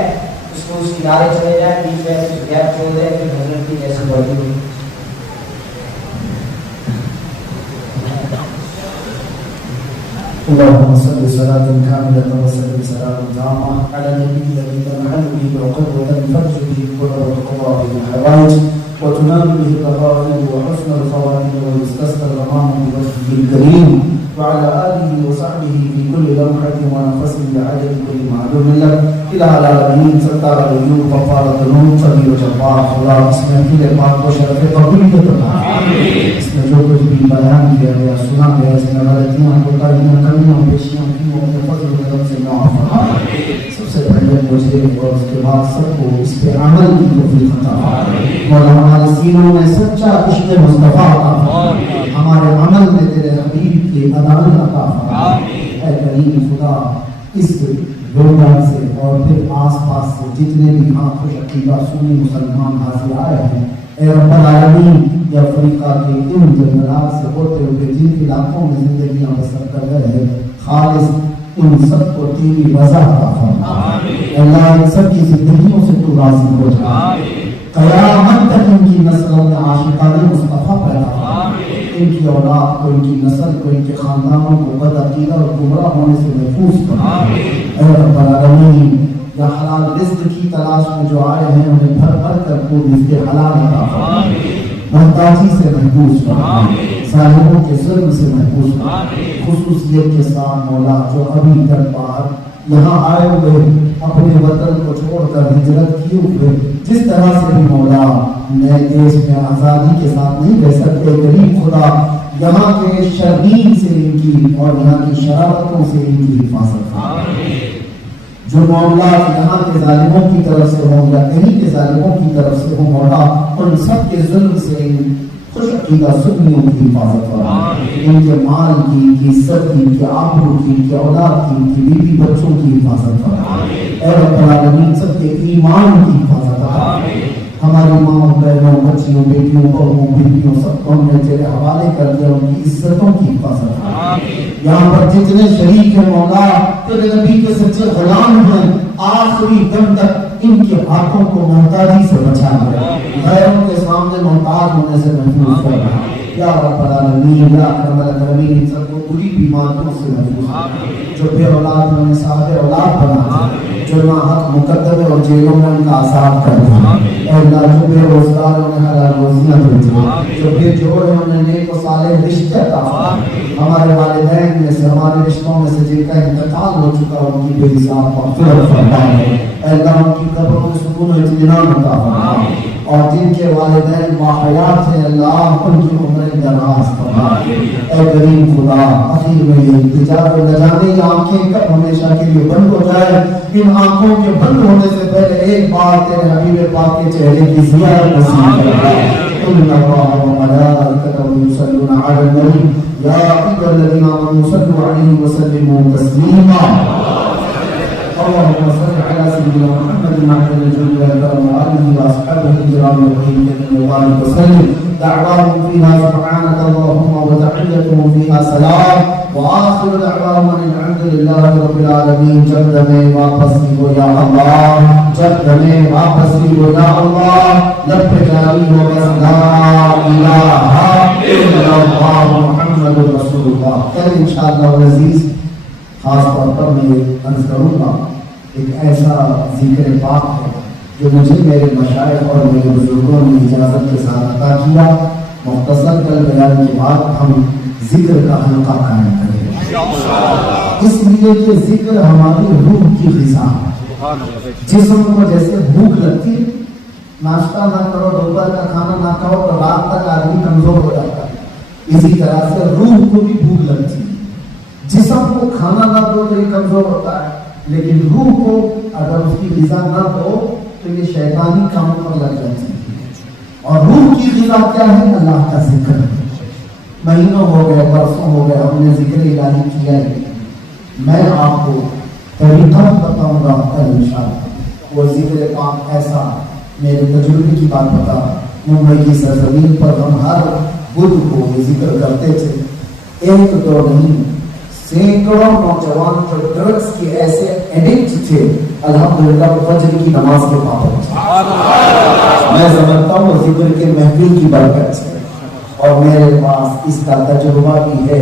اس کو اس کنارے چلے جائیں، بیچ میں گیپ چھوڑ دیں کہ حضرت کی جیسے بڑی ہوئی۔ اللهم صل صلاة كاملة وسلم سلاما تاما على النبي الذي تنحل به العقد وتنفرج به الكرب وتقضى به الحوائج وتنال به الرغائب وحسن الخواتم ويستسقى الغمام بوجهه الكريم وعلى آله وصحبه في كل لمحة ونفس بعدد كل معلوم لك إلى العالمين ستار الغيوب وفار الذنوب صغير جبار خدا اس محفل پاک کو شرف قبولیت عطا اس میں جو کچھ بھی بیان کیا گیا سنا گیا اس میں غلطیاں کوتاہیاں کمیاں پیشیاں کی وہ اپنے فضل و کرم سے معاف فرما سب سے پہلے مجھے اور اس کے بعد سب کو اس پہ عمل کی توفیق عطا مولا ہمارے سینوں میں سچا عشق مصطفیٰ عطا ہمارے عمل میں تیرے حبیب کے ادان عطا فرما اے کریم خدا اس لوگوں سے اور پھر آس پاس سے جتنے بھی خوش عقیدہ سنی مسلمان حاضر آئے ہیں اے رب العالمین یا افریقہ کے ان جنگلات سے ہوتے ہوئے جن علاقوں میں زندگیاں بسر کر رہے ہیں خالص ان سب کو تیری رضا عطا فرما اللہ ان سب کی زندگیوں سے تو راضی ہو جا قیامت تک ان کی نسلوں میں عاشقان مصطفیٰ پیدا ان کی اولاد کو ان کی نسل کو ان کے خاندانوں کو بد عقیدہ اور گمراہ ہونے سے محفوظ فرما اے رب العالمین یا حلال رزق کی تلاش میں جو آئے ہیں انہیں بھر بھر کر کو رزق حلال عطا فرما محتاجی سے محفوظ فرما ظالموں کے ظلم سے محفوظ فرما خصوصیت کے ساتھ مولا جو ابھی تک باہر یہاں آئے ہوئے اپنے وطن کو چھوڑ کر ہجرت کیے ہوئے جس طرح سے بھی مولا نئے دیش میں آزادی کے ساتھ نہیں رہ سکتے غریب خدا یہاں کے شرمین سے ان کی اور یہاں کی شرارتوں سے ان کی حفاظت جو معاملات یہاں کے ظالموں کی طرف سے ہوں یا کہیں کے ظالموں کی طرف سے ہوں مولا ان سب کے ظلم سے خوش عقیدہ سنیوں کی حفاظت فرما ان کے مال کی ان کی عزت کی ان کے آبرو کی ان کے اولاد کی ان کی بیوی بچوں کی حفاظت فرما اے رب العالمین سب کے ایمان کی حفاظت فرما ہماری ماں بہنوں بچیوں بیٹیوں بہووں بیٹیوں سب کو ہم نے تیرے حوالے کر دیا ان کی عزتوں کی حفاظت فرما یہاں پر جتنے شریک ہیں مولا تیرے نبی کے سچے غلام ہیں آخری دم تک ان کے ہاتھوں کو محتاجی سے بچا لے غیروں کے سامنے محتاج ہونے سے محفوظ فرما یا رب العالمین یا اکرم الاکرمین ان سب کو بری بیماریوں سے محفوظ فرما جو بے اولاد ہیں انہیں صاحب اولاد بنا دے جو ناحق مقدمے اور جیلوں میں ان کا آزاد کر دے اے اللہ جو بے روزگار ہیں انہیں حلال روزیاں دے دے جو بے جوڑ ہیں انہیں نیک و صالح رشتے عطا فرما ہمارے والدین میں سے ہمارے رشتوں میں سے جن کا انتقال ہو چکا ان کی بے حساب مغفرت فرما اے اللہ ان کی قبروں میں سکون و اطمینان عطا فرما اور جن کے والدین باحیات ہیں اللہ ان کی عمریں دراز فرما اے کریم خدا اخیر میں یہ التجا و نجانے آنکھیں کب ہمیشہ کے لیے بند ہو جائے ان آنکھوں کے بند ہونے سے پہلے ایک بار تیرے حبیب پاک کے چہرے کی زیارت نصیب فرما ان اللہ و ملائکتہ یصلون علی النبی یا ایھا الذین آمنوا صلوا علیہ وسلموا تسلیما اللهم صل على سيدنا محمد وعلى اله واصحابه الكرام وبارك وسلم دعواهم فيها سبحانك اللهم وتحيتهم فيها سلام واخر دعواهم الحمد لله رب العالمین جب میں واپس ہو یا اللہ جب میں واپس ہو یا اللہ لب جاری ہو بس لا الہ الا اللہ محمد رسول اللہ کل انشاءاللہ العزیز خاص طور پر میں عرض کروں گا ایک ایسا ذکر پاک ہے جو مجھے میرے مشائخ اور میرے بزرگوں نے اجازت کے ساتھ عطا کیا مختصر کل بیان کے بعد ہم ذکر کا حلقہ قائم کریں اس لیے کہ ذکر ہماری روح کی غذا ہے جسم کو جیسے بھوک لگتی ہے ناشتہ نہ کرو دوپہر کا کھانا نہ کھاؤ تو رات تک آدمی کمزور ہو جاتا ہے اسی طرح سے روح کو بھی بھوک لگتی ہے جسم کو کھانا نہ دو تو یہ کمزور ہوتا ہے لیکن روح کو اگر اس کی غذا نہ دو تو یہ شیطانی کاموں پر لگ جاتی ہے اور روح کی غذا کیا ہے اللہ کا ذکر مہینوں ہو گئے برسوں ہو گئے ہم نے ذکر الہی کیا ہے میں آپ کو طریقہ بتاؤں گا کل انشاءاللہ وہ ذکر پاک ایسا میرے تجربے کی بات بتا ممبئی کی سرزمین پر ہم ہر بدھ کو یہ ذکر کرتے تھے ایک دو نہیں سینکڑوں نوجوان جو ڈرگز کے ایسے ایڈکٹ تھے الحمدللہ فجر کی نماز کے پابند تھے میں سمجھتا ہوں ذکر کے محفل کی برکت سے اور میرے پاس اس کا تجربہ بھی ہے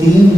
3